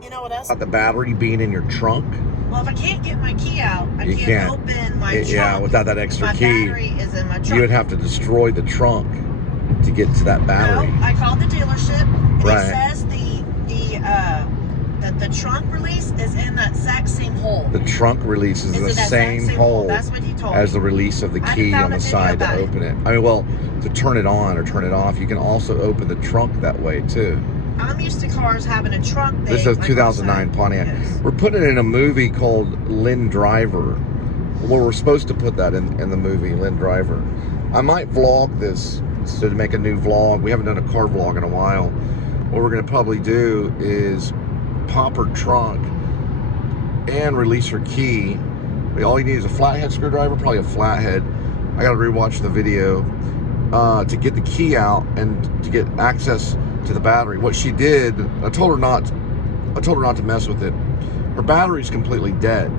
You know what else? About the battery being in your trunk. Well, if I can't get my key out, I You can't can't. open my trunk. Yeah, without that extra my key, battery is in my trunk. you would have to destroy the trunk to get to that battery. No, I called the dealership, and Right. it says the trunk release is in that exact same hole. The trunk release is It's the in that same exact hole That's what he told as me. the release of the I key found on a the video side to about it. open it. I mean, well, to turn it on or turn it off, you can also open the trunk that way too. I'm used to cars having a trunk thing. This is a like 2009 outside. Pontiac. Yes. We're putting it in a movie called Lynn Driver. Well, we're supposed to put that in the movie, Lynn Driver. I might vlog this, so to make a new vlog. We haven't done a car vlog in a while. What we're going to probably do is pop her trunk and release her key. All you need is a flathead screwdriver, probably a flathead. I got to rewatch the video to get the key out and to get access to the battery. What she did, I told her not to mess with it. Her battery's completely dead.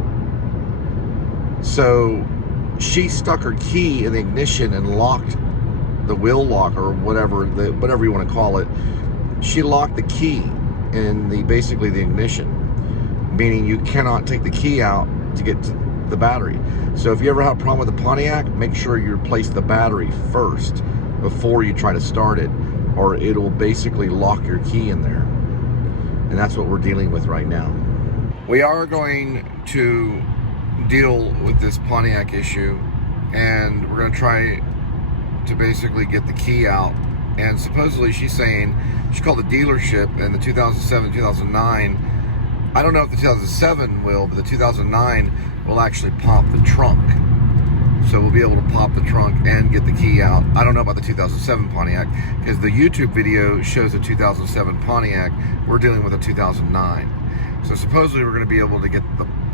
So she stuck her key in the ignition and locked the wheel lock, or whatever you want to call it. She locked the key in basically the ignition, meaning you cannot take the key out to get to the battery. So if you ever have a problem with the Pontiac, make sure you replace the battery first before you try to start it, or it'll basically lock your key in there. And that's what we're dealing with right now. We are going to deal with this Pontiac issue, and we're going to try to basically get the key out. And supposedly she's saying she called the dealership in the 2007, 2009. I don't know if the 2007 will, but the 2009 will actually pop the trunk. So we'll be able to pop the trunk and get the key out. I don't know about the 2007 Pontiac, because the YouTube video shows a 2007 Pontiac. We're dealing with a 2009. So supposedly we're going to be able to get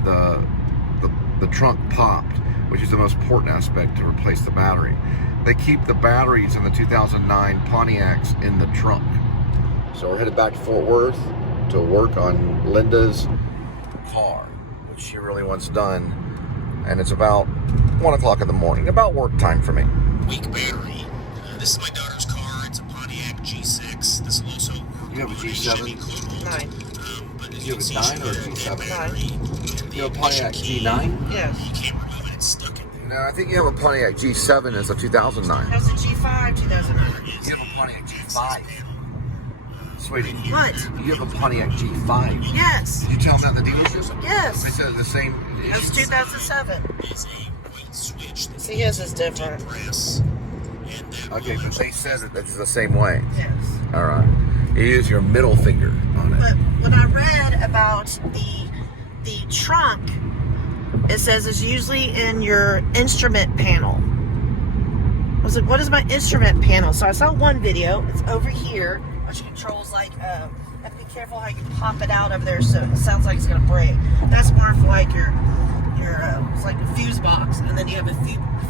the trunk popped, which is the most important aspect to replace the battery. They keep the batteries in the 2009 Pontiacs in the trunk. So we're headed back to Fort Worth to work on Linda's car, which she really wants done. And it's about 1 o'clock in the morning, about work time for me. Weak battery. This is my daughter's car. It's a Pontiac G6. This will also work. You have a on G7? Chevy Cobalt. 9. But as You have a can see, 9 she or a broke that G7? battery, and the You have a Pontiac ignition key, G9? Yes. You can't remove it. It's stuck in there. No, I think you have a Pontiac G7 as a 2009. That's a G5 2009. You have a Pontiac G5. Sweetie, What? you have a Pontiac G5. Yes. Did you tell them that the dealership? Yes. They said the same. That's 2007. Is a white switch that See, his is different. press. And that Okay, will but they said that it's the same way. Yes. All right. You use your middle finger on But it. when I read about the trunk, it says it's usually in your instrument panel. I was like, what is my instrument panel? So I saw one video. It's over here, which controls like, have to be careful how you pop it out over there so it sounds like it's gonna break. That's more for like your it's like a fuse box, and then you have a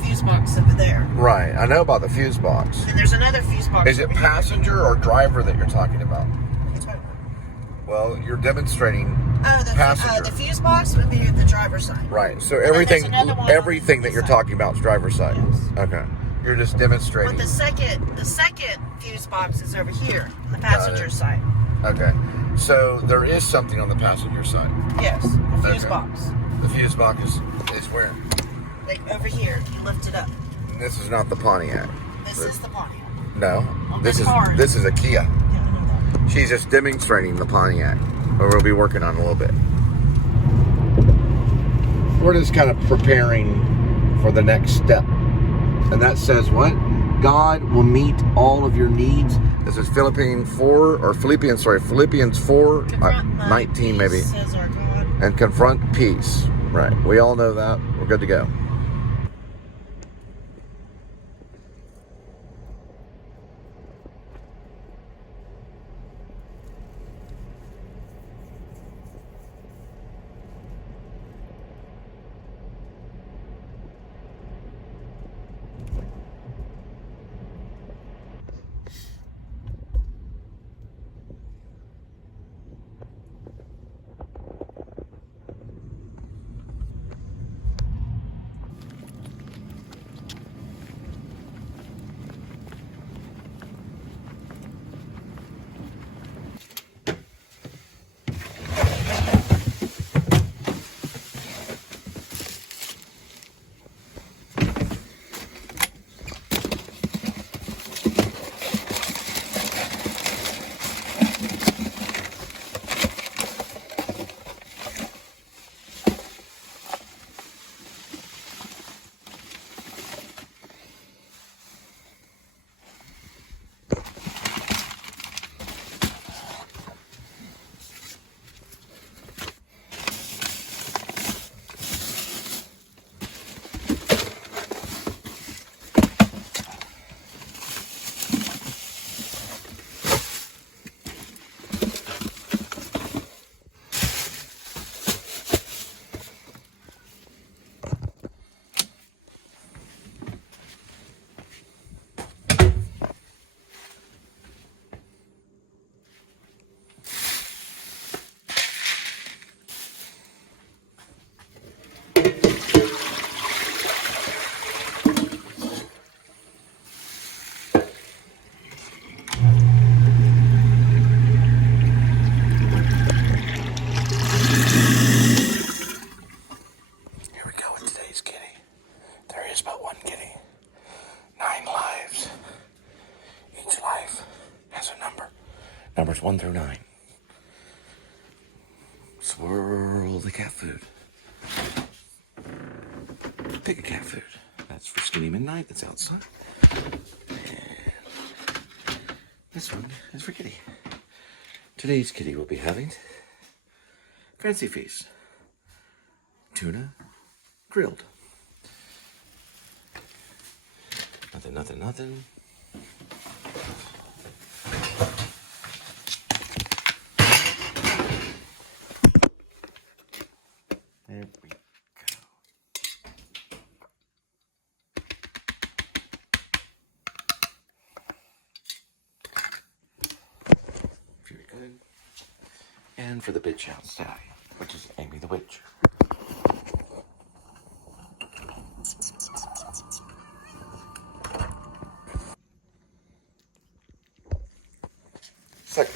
fuse box over there. Right. I know about the fuse box. And there's another fuse box. Is it over here. passenger or driver that you're talking about? Which one? Well, you're demonstrating Oh, passenger. the fuse box would be at the driver's side. Right. So then there's everything another one on everything the that you're side. talking about is driver's side. Yes. Okay. You're just But demonstrating. the second fuse box is over here on the passenger side. Okay. So there is something on the passenger side. Yes, a fuse Okay. box. The fuse box is where? Like over here, you lift it up. This is not the Pontiac. This is the Pontiac. No. On This the is cars. this is a Kia. Yeah, I know that. She's just demonstrating the Pontiac, or we'll be working on a little bit. We're just kind of preparing for the next step. And that says what? God will meet all of your needs. This is Philippians 4, Philippians 4, 19 maybe. Says our God. And confront peace. Right. We all know that. We're good to go. Numbers 1 through 9. Swirl the cat food. Pick a cat food. That's for Skinny Midnight. That's outside. And this one is for Kitty. Today's Kitty will be having Fancy Feast. Tuna grilled. Nothing. There we go. Very good. And for the bitch outside, which is Amy the Witch. Second.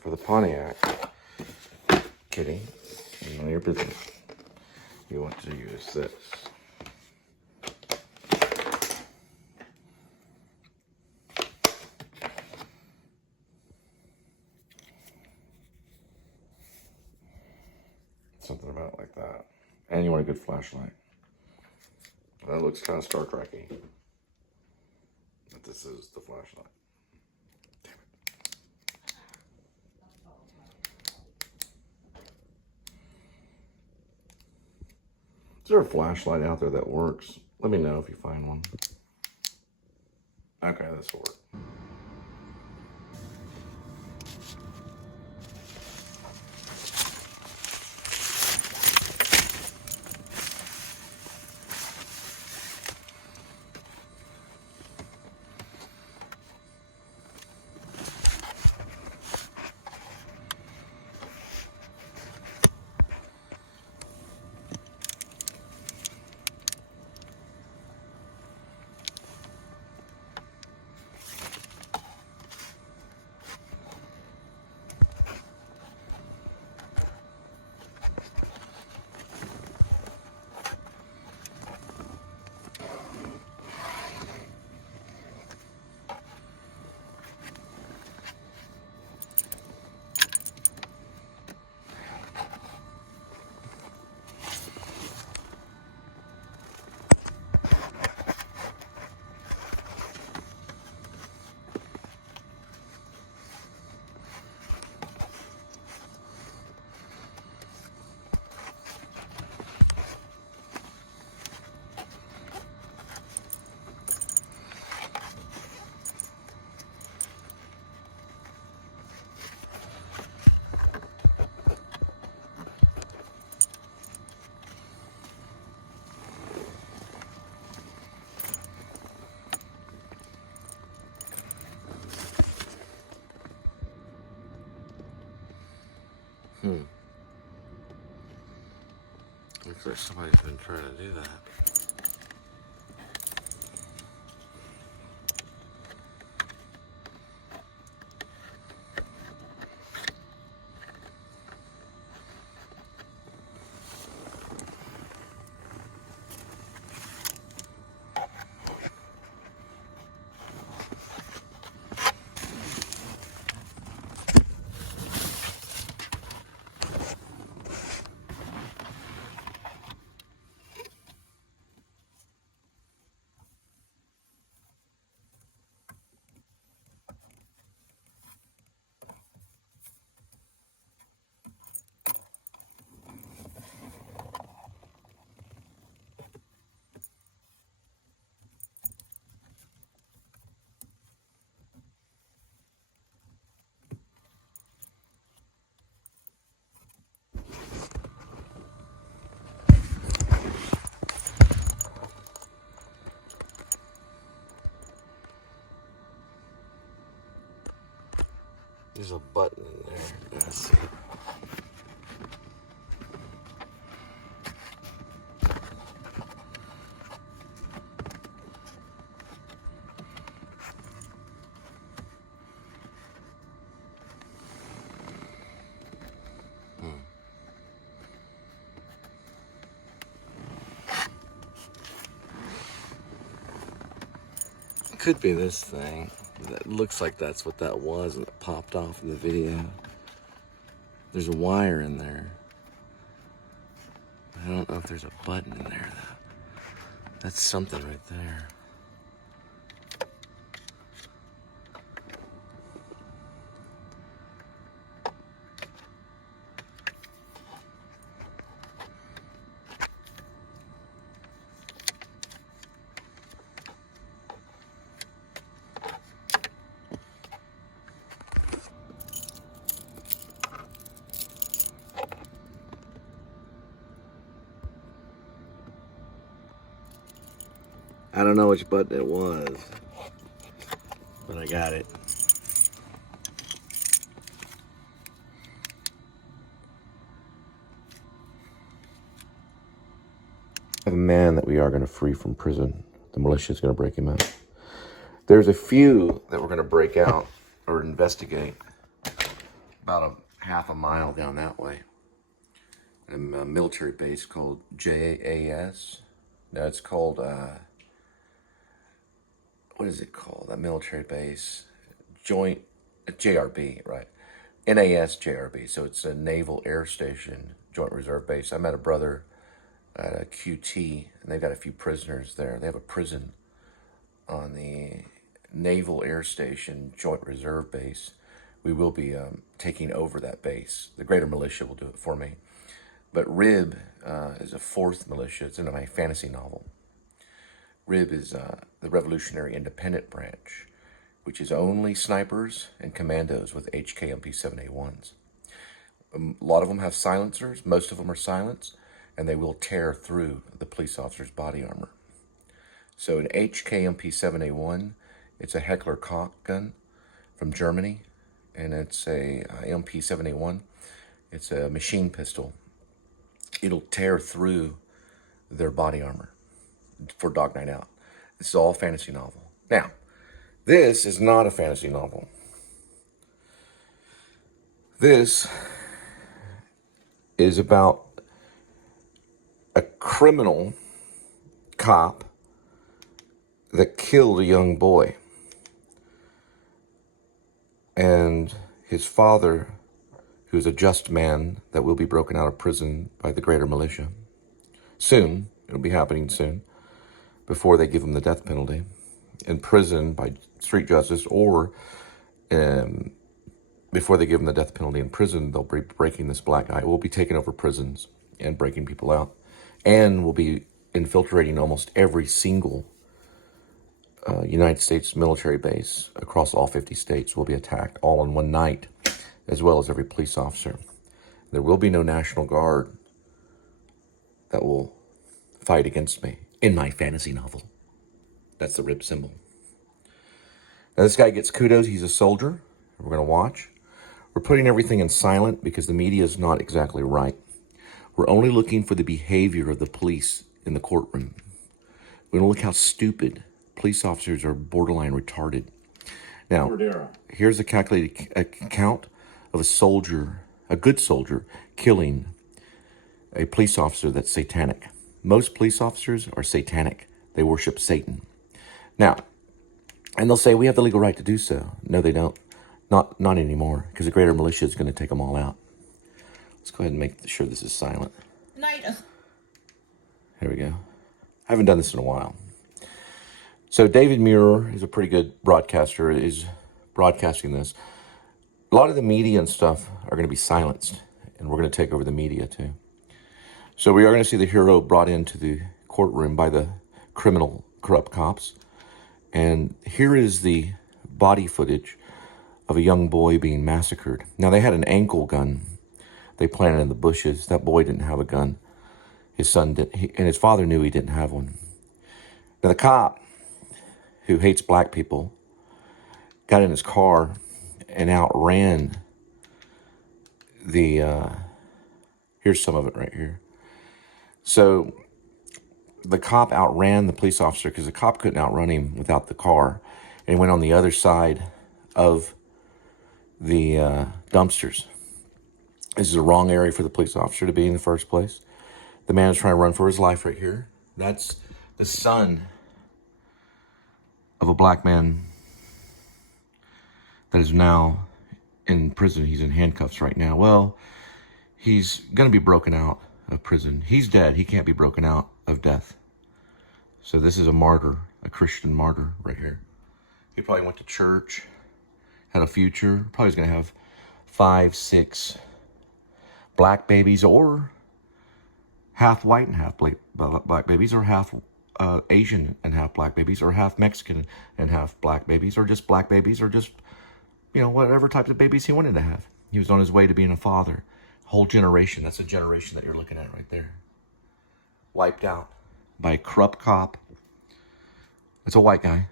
For the Pontiac, Kitty, none of your business. You want to use this. Something about it like that. And you want a good flashlight. That looks kind of Star Trek-y. But this is the flashlight. Damn it. Is there a flashlight out there that works? Let me know if you find one. Okay, this will work. there's somebody's been trying to do that. There's a button in there. Let's see. Could be this thing. That looks like that's what that was, and it popped off in the video. There's a wire in there. I don't know if there's a button in there though. That's something right there. I don't know which button it was, but I got it. A man that we are going to free from prison. The militia is going to break him out. There's a few that we're going to break out or investigate about a half a mile down that way. A military base called JAS. No, it's called, what is it called? That military base? Joint, JRB, right. NAS JRB. So it's a Naval Air Station, Joint Reserve Base. I met a brother at a QT, and they've got a few prisoners there. They have a prison on the Naval Air Station, Joint Reserve Base. We will be taking over that base. The Greater Militia will do it for me. But RIB is a fourth militia. It's in my fantasy novel. RIB is the Revolutionary Independent Branch, which is only snipers and commandos with HKMP 7A1s. A lot of them have silencers. Most of them are silenced, and they will tear through the police officer's body armor. So an HKMP 7A1, it's a Heckler Koch gun from Germany, and it's a MP 7A1. It's a machine pistol. It'll tear through their body armor for Dog Night Out. This is all fantasy novel. Now, this is not a fantasy novel. This is about a criminal cop that killed a young boy. And his father, who's a just man that will be broken out of prison by the Greater Militia. Soon, it'll be happening soon, before they give him the death penalty. In prison by street justice, or before they give him the death penalty in prison, they'll be breaking this black guy. We'll be taking over prisons and breaking people out. And we'll be infiltrating almost every single United States military base across all 50 states will be attacked all in one night, as well as every police officer. There will be no National Guard that will fight against me in my fantasy novel. That's the RIB symbol. Now this guy gets kudos. He's a soldier. We're going to watch. We're putting everything in silent because the media is not exactly right. We're only looking for the behavior of the police in the courtroom. We don't look how stupid police officers are, borderline retarded. Now, here's a calculated account of a soldier, a good soldier, killing a police officer that's satanic. Most police officers are satanic. They worship Satan. Now, and they'll say, we have the legal right to do so. No, they don't. Not anymore, because the greater militia is going to take them all out. Let's go ahead and make sure this is silent. Night. There we go. I haven't done this in a while. So David Muir is a pretty good broadcaster, is broadcasting this. A lot of the media and stuff are going to be silenced, and we're going to take over the media too. So we are going to see the hero brought into the courtroom by the criminal, corrupt cops. And here is the body footage of a young boy being massacred. Now, they had an ankle gun they planted in the bushes. That boy didn't have a gun. His son did, and his father knew he didn't have one. Now, the cop, who hates black people, got in his car and outran the, here's some of it right here. So the cop outran the police officer because the cop couldn't outrun him without the car, and he went on the other side of the dumpsters. This is the wrong area for the police officer to be in the first place. The man is trying to run for his life right here. That's the son of a black man that is now in prison. He's in handcuffs right now. Well, he's going to be broken out of prison. He's dead. He can't be broken out of death. So this is a martyr, a Christian martyr right here. He probably went to church, had a future, probably was going to have 5, 6 black babies, or half white and half black babies, or half Asian and half black babies, or half Mexican and half black babies, or just black babies, or just, you know, whatever types of babies he wanted to have. He was on his way to being a father. Whole generation. That's a generation that you're looking at right there. Wiped out by a corrupt cop. It's a white guy.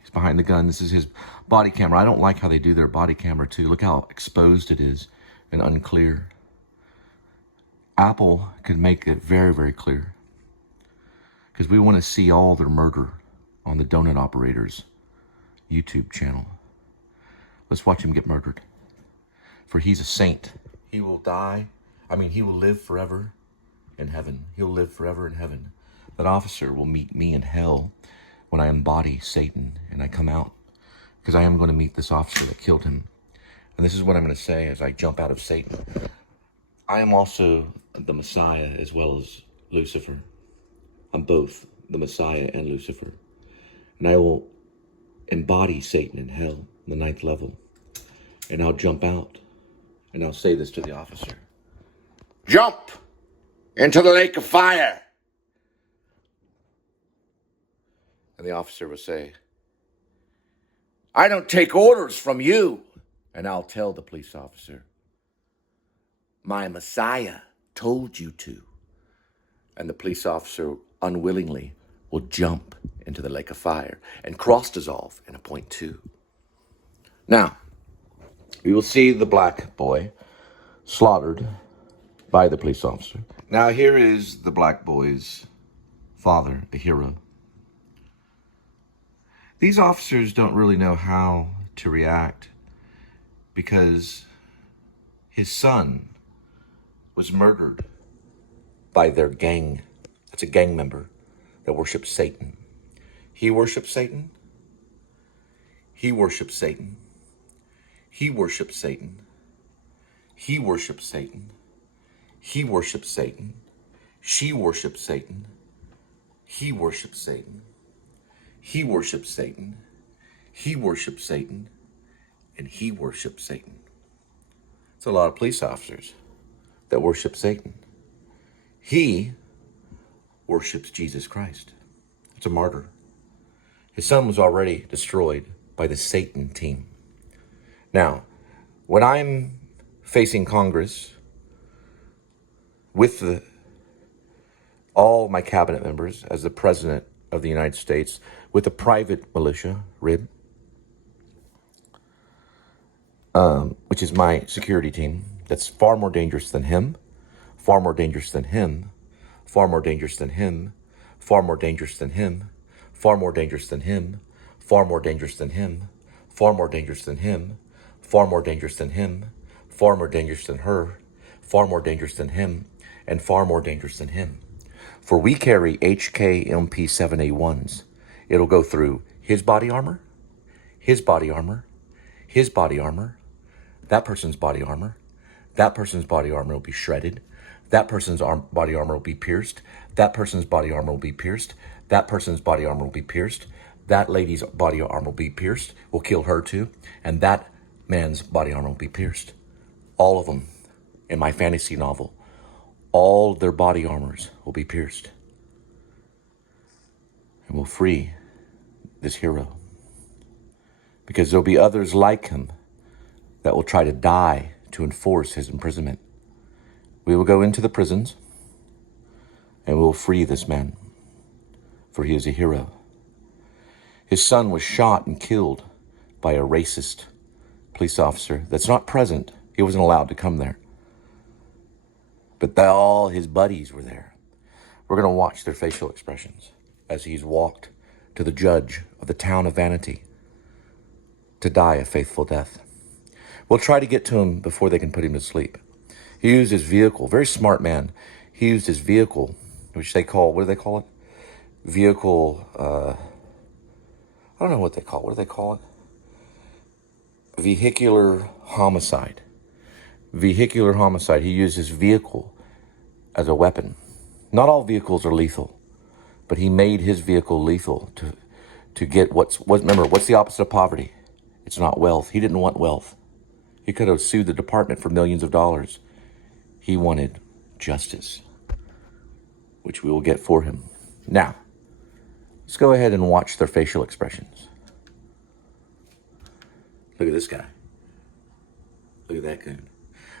He's behind the gun. This is his body camera. I don't like how they do their body camera too. Look how exposed it is and unclear. Apple could make it very, very clear, because we want to see all their murder on the Donut Operators YouTube channel. Let's watch him get murdered. For he's a saint. He will die. I mean, he will live forever in heaven. He'll live forever in heaven. That officer will meet me in hell when I embody Satan and I come out, because I am going to meet this officer that killed him. And this is what I'm going to say as I jump out of Satan. I am also the Messiah as well as Lucifer. I'm both the Messiah and Lucifer. And I will embody Satan in hell, the 9th level. And I'll jump out. And I'll say this to the officer. Jump into the lake of fire. And the officer will say, I don't take orders from you. And I'll tell the police officer, my Messiah told you to. And the police officer unwillingly will jump into the lake of fire and cross dissolve in a .2. Now, we will see the black boy slaughtered by the police officer. Now, here is the black boy's father, the hero. These officers don't really know how to react because his son was murdered by their gang. It's a gang member that worships Satan. He worships Satan. He worships Satan. He worships Satan. He worships Satan. He worships Satan. She worships Satan. He worships Satan. He worships Satan. He worships Satan. And he worships Satan. It's a lot of police officers that worship Satan. He worships Jesus Christ. It's a martyr. His son was already destroyed by the Satan team. Now, when I'm facing Congress with all my cabinet members as the President of the United States, with a private militia, RIB, which is my security team, that's far more dangerous than him, far more dangerous than him, far more dangerous than him, far more dangerous than him, far more dangerous than him, far more dangerous than him, far more dangerous than him, far more dangerous than him, far more dangerous than her, far more dangerous than him, and far more dangerous than him. For we carry HKMP7A1s. It'll go through his body armor, his body armor, his body armor, that person's body armor. That person's body armor will be shredded. That person's body armor will be pierced. That person's body armor will be pierced. That person's body armor will be pierced. That lady's body armor will be pierced. We'll kill her too. And that man's body armor will be pierced. All of them in my fantasy novel. All their body armors will be pierced. And we'll free this hero. Because there'll be others like him that will try to die to enforce his imprisonment. We will go into the prisons and we will free this man, for he is a hero. His son was shot and killed by a racist police officer that's not present. He wasn't allowed to come there. But all his buddies were there. We're going to watch their facial expressions as he's walked to the judge of the town of Vanity to die a faithful death. We'll try to get to him before they can put him to sleep. He used his vehicle, very smart man. He used his vehicle, which they call, what do they call it? Vehicle, I don't know what they call it. What do they call it? Vehicular homicide. Vehicular homicide. He used his vehicle as a weapon. Not all vehicles are lethal, but he made his vehicle lethal to get remember, what's the opposite of poverty? It's not wealth. He didn't want wealth. He could have sued the department for millions of dollars. He wanted justice, which we will get for him. Now, let's go ahead and watch their facial expressions. Look at this guy. Look at that goon.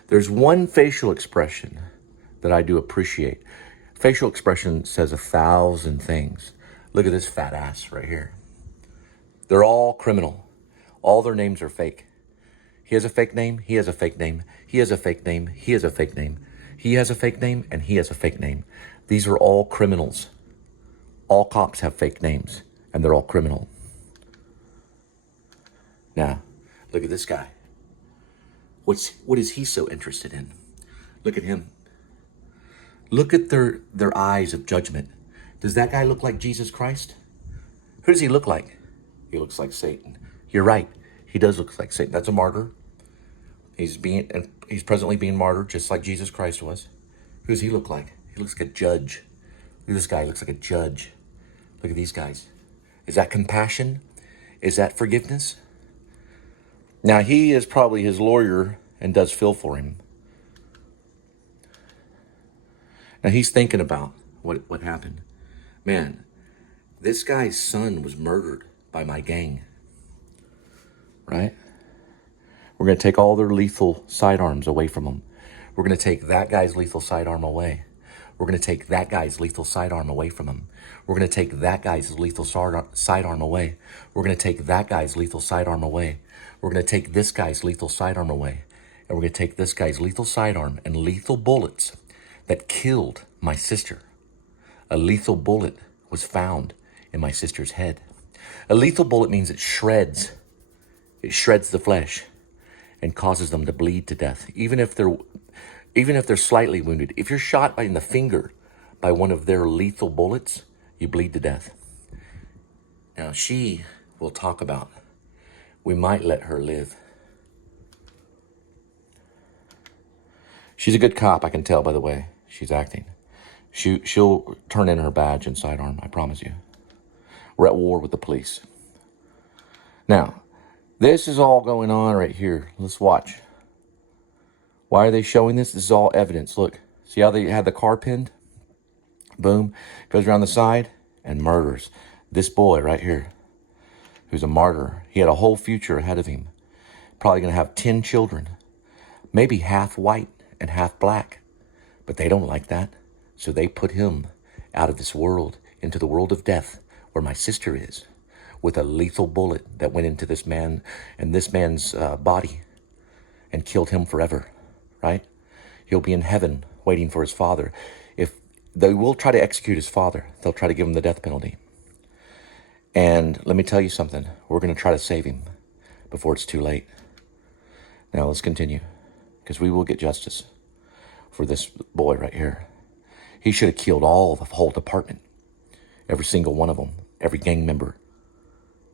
There's one facial expression that I do appreciate. Facial expression says 1,000 things. Look at this fat ass right here. They're all criminal. All their names are fake. He has a fake name, he has a fake name, he has a fake name, he has a fake name, he has a fake name, and he has a fake name. These are all criminals. All cops have fake names, and they're all criminal. Now, look at this guy. What is he so interested in? Look at him. Look at their eyes of judgment. Does that guy look like Jesus Christ? Who does he look like? He looks like Satan. You're right. He does look like Satan. That's a martyr. He's presently being martyred, just like Jesus Christ was. Who does he look like? He looks like a judge. Look at this guy. He looks like a judge. Look at these guys. Is that compassion? Is that forgiveness? Now, he is probably his lawyer and does feel for him. Now, he's thinking about what happened. Man, this guy's son was murdered by my gang. Right? We're going to take all their lethal sidearms away from them. We're going to take that guy's lethal sidearm away. We're going to take that guy's lethal sidearm away from him. We're going to take that guy's lethal sidearm away. We're going to take that guy's lethal sidearm away. We're going to take this guy's lethal sidearm away. And we're going to take this guy's lethal sidearm and lethal bullets that killed my sister. A lethal bullet was found in my sister's head. A lethal bullet means it shreds. It shreds the flesh and causes them to bleed to death. Even if they're slightly wounded. If you're shot in the finger by one of their lethal bullets, you bleed to death. Now, she will talk about, we might let her live. She's a good cop, I can tell by the way she's acting. She'll turn in her badge and sidearm, I promise you. We're at war with the police. Now, this is all going on right here. Let's watch. Why are they showing this? This is all evidence. Look, see how they had the car pinned? Boom, goes around the side and murders this boy right here, who's a martyr. He had a whole future ahead of him. Probably going to have 10 children, maybe half white and half black. But they don't like that. So they put him out of this world, into the world of death, where my sister is, with a lethal bullet that went into this man and this man's body and killed him forever, right? He'll be in heaven waiting for his father. If they will try to execute his father, they'll try to give him the death penalty. And let me tell you something. We're going to try to save him before it's too late. Now let's continue, because we will get justice for this boy right here. He should have killed all the whole department, every single one of them, every gang member.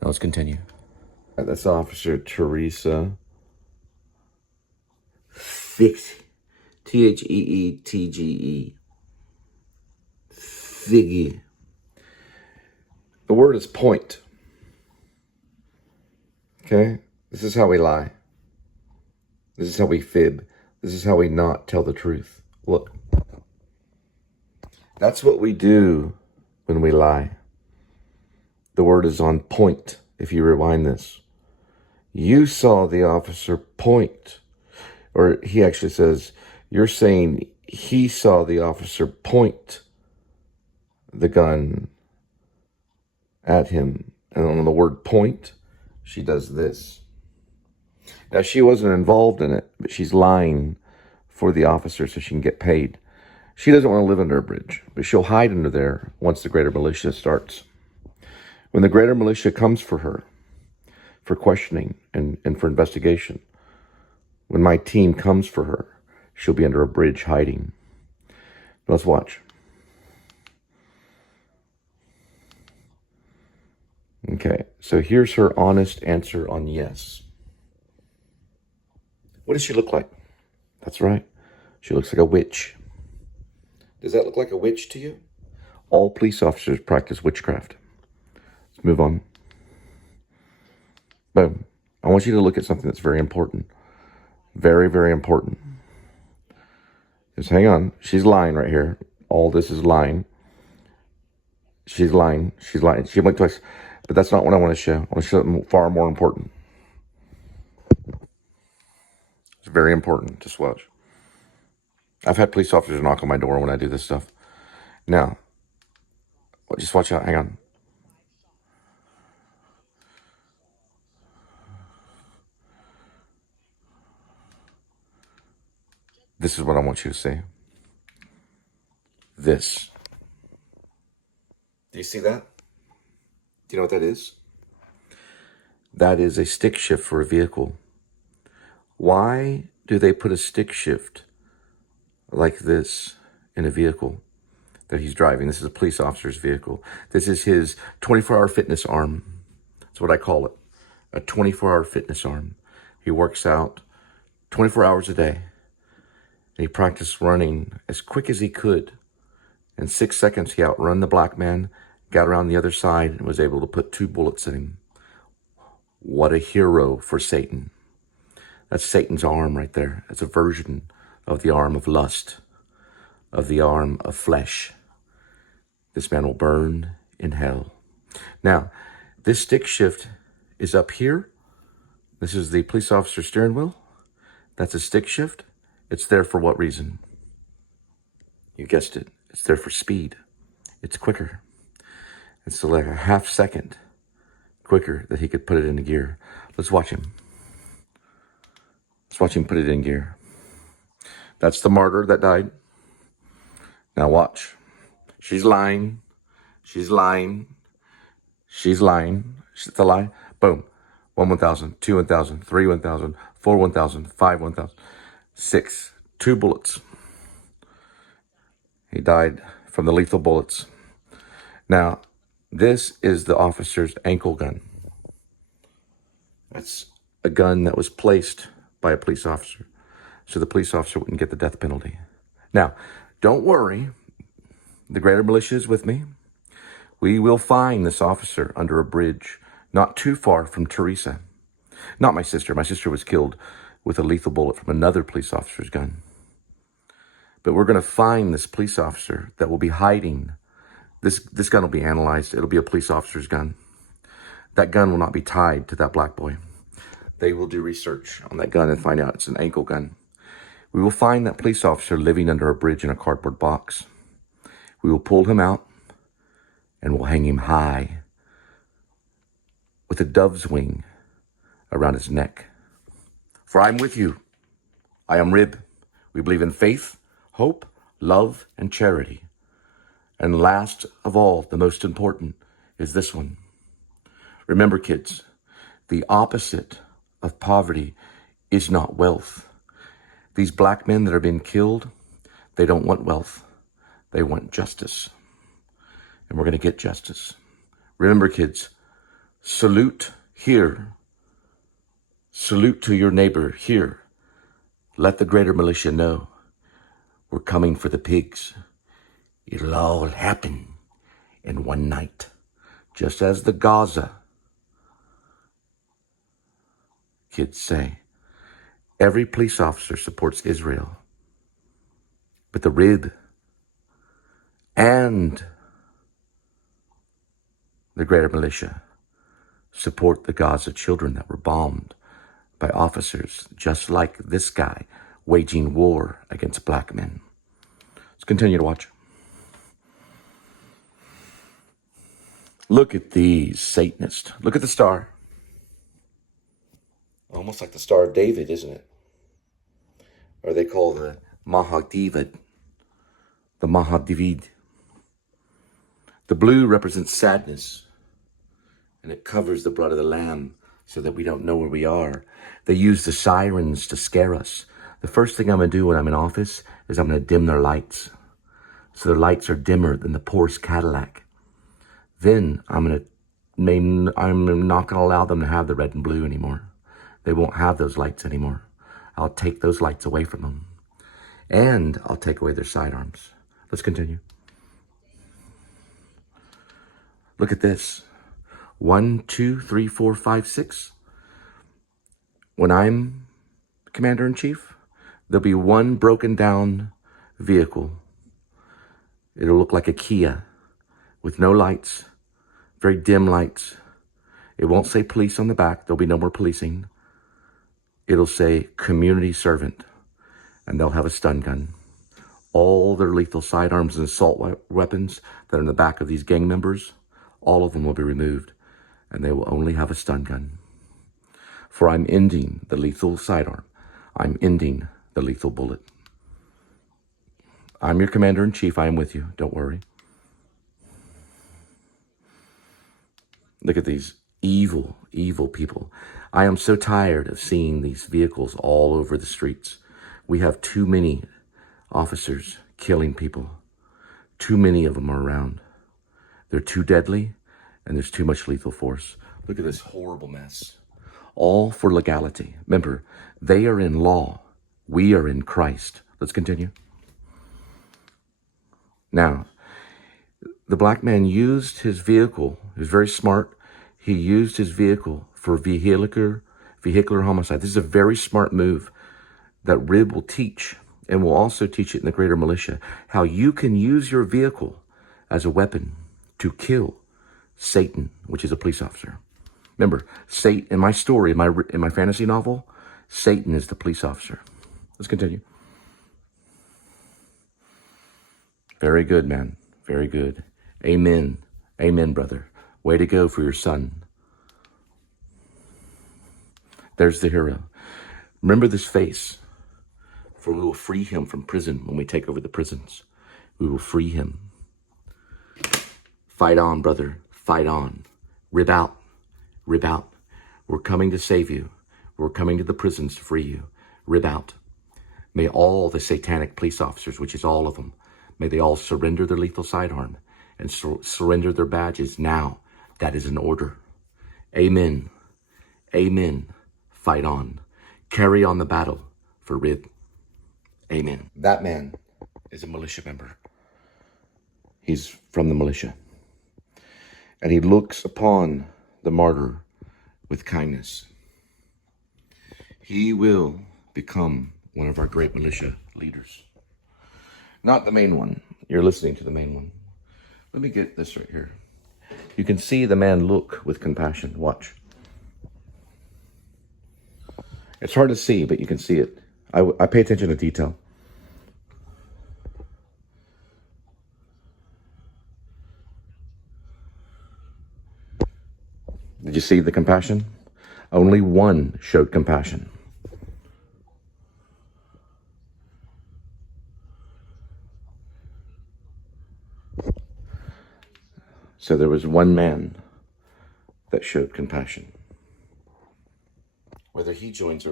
Now let's continue. That's Officer Teresa Fix, Theetge. Figgy. The word is point. Okay? This is how we lie. This is how we fib. This is how we not tell the truth. Look. That's what we do when we lie. The word is on point if you rewind this. You saw the officer point. Or he actually says, you're saying he saw the officer point the gun at him. And on the word point, she does this. Now, she wasn't involved in it, but she's lying for the officer so she can get paid. She doesn't want to live under a bridge, but she'll hide under there once the greater militia starts. When the greater militia comes for her, for questioning and for investigation, when my team comes for her, she'll be under a bridge hiding. Let's watch. Okay, so here's her honest answer on yes. What does she look like? That's right. She looks like a witch. Does that look like a witch to you? All police officers practice witchcraft. Let's move on. Boom. I want you to look at something that's very important. Very, very important. Just hang on. She's lying right here. All this is lying. She's lying. She's lying. She went twice. But that's not what I want to show. I want to show something far more important. It's very important. Just watch. I've had police officers knock on my door when I do this stuff. Now, just watch out. Hang on. This is what I want you to see. This. Do you see that? Do you know what that is? That is a stick shift for a vehicle. Why do they put a stick shift like this in a vehicle that he's driving? This is a police officer's vehicle. This is his 24-hour fitness arm. That's what I call it. A 24-hour fitness arm. He works out 24 hours a day. And he practiced running as quick as he could. In 6 seconds, he outrun the black man, got around the other side, and was able to put 2 bullets in him. What a hero for Satan. That's Satan's arm right there. It's a version of the arm of lust, of the arm of flesh. This man will burn in hell. Now, this stick shift is up here. This is the police officer's steering wheel. That's a stick shift. It's there for what reason? You guessed it. It's there for speed. It's quicker. It's like a half second quicker that he could put it into gear. Let's watch him. Let's watch him put it in gear. That's the martyr that died. Now watch. She's lying. She's lying. She's lying. It's a lie. Boom. 1 1,000, 2 1,000, 3 1,000, 4 1,000, 5 1,000, 6. 2 bullets. He died from the lethal bullets. Now, this is the officer's ankle gun. That's a gun that was placed by a police officer, so the police officer wouldn't get the death penalty. Now, don't worry. The greater militia is with me. We will find this officer under a bridge not too far from Teresa. Not my sister. My sister was killed with a lethal bullet from another police officer's gun. But we're going to find this police officer that will be hiding. This gun will be analyzed. It'll be a police officer's gun. That gun will not be tied to that black boy. They will do research on that gun and find out it's an ankle gun. We will find that police officer living under a bridge in a cardboard box. We will pull him out and we'll hang him high with a dove's wing around his neck. For I'm with you. I am Rib. We believe in faith, hope, love and charity. And last of all, the most important, is this one. Remember, kids, the opposite of poverty is not wealth. These black men that are being killed, they don't want wealth. They want justice. And we're going to get justice. Remember, kids, salute here. Salute to your neighbor here. Let the greater militia know we're coming for the pigs. It'll all happen in one night. Just as the Gaza kids say. Every police officer supports Israel. But the Rib and the greater militia support the Gaza children that were bombed by officers just like this guy waging war against black men. Let's continue to watch. Look at these Satanists. Look at the star. Almost like the Star of David, isn't it? Or they call the Mahadivid. The Mahadivid. The blue represents sadness. And it covers the blood of the Lamb so that we don't know where we are. They use the sirens to scare us. The first thing I'm going to do when I'm in office is I'm going to dim their lights. So their lights are dimmer than the Porsche Cadillac. Then I'm not going to allow them to have the red and blue anymore. They won't have those lights anymore. I'll take those lights away from them. And I'll take away their sidearms. Let's continue. Look at this. 1, 2, 3, 4, 5, 6. When I'm Commander-in-Chief, there'll be one broken down vehicle. It'll look like a Kia with no lights, very dim lights. It won't say police on the back. There'll be no more policing. It'll say community servant, and they'll have a stun gun. All their lethal sidearms and assault weapons that are in the back of these gang members, all of them will be removed, and they will only have a stun gun. For I'm ending the lethal sidearm. I'm ending the lethal bullet. I'm your Commander-in-Chief. I am with you. Don't worry. Look at these evil, evil people. I am so tired of seeing these vehicles all over the streets. We have too many officers killing people. Too many of them are around. They're too deadly, and there's too much lethal force. Look at this horrible mess. All for legality. Remember, they are in law. We are in Christ. Let's continue. Now, the black man used his vehicle. He was very smart. He used his vehicle for vehicular homicide. This is a very smart move that Rib will teach, and will also teach it in the greater militia, how you can use your vehicle as a weapon to kill Satan, which is a police officer. Remember, Satan, in my story, in my fantasy novel, Satan is the police officer. Let's continue. Very good, man. Very good. Amen. Amen, brother. Way to go for your son. There's the hero. Remember this face, for we will free him from prison when we take over the prisons. We will free him. Fight on, brother. Fight on. Rib out. Rib out. We're coming to save you. We're coming to the prisons to free you. Rib out. May all the satanic police officers, which is all of them, may they all surrender their lethal sidearm and surrender their badges now. That is an order. Amen. Amen. Fight on. Carry on the battle for Rib. Amen. That man is a militia member. He's from the militia. And he looks upon the martyr with kindness. He will become one of our great militia leaders. Not the main one. You're listening to the main one. Let me get this right here. You can see the man look with compassion. Watch. It's hard to see, but you can see it. I pay attention to detail. Did you see the compassion? Only one showed compassion. So there was one man that showed compassion. Whether he joins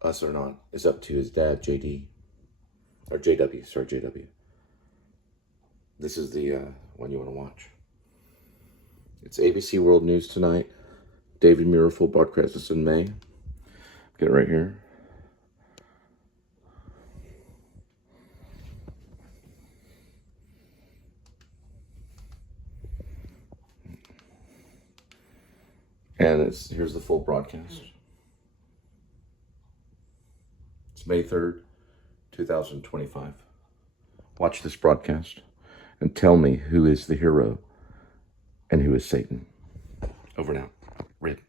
us or not is up to his dad, JD. Or JW, sorry, JW. This is the one you want to watch. It's ABC World News tonight. David Murrayfield broadcast this in May. Get it right here. And here's the full broadcast. It's May 3rd, 2025. Watch this broadcast and tell me who is the hero and who is Satan. Over now. Rib.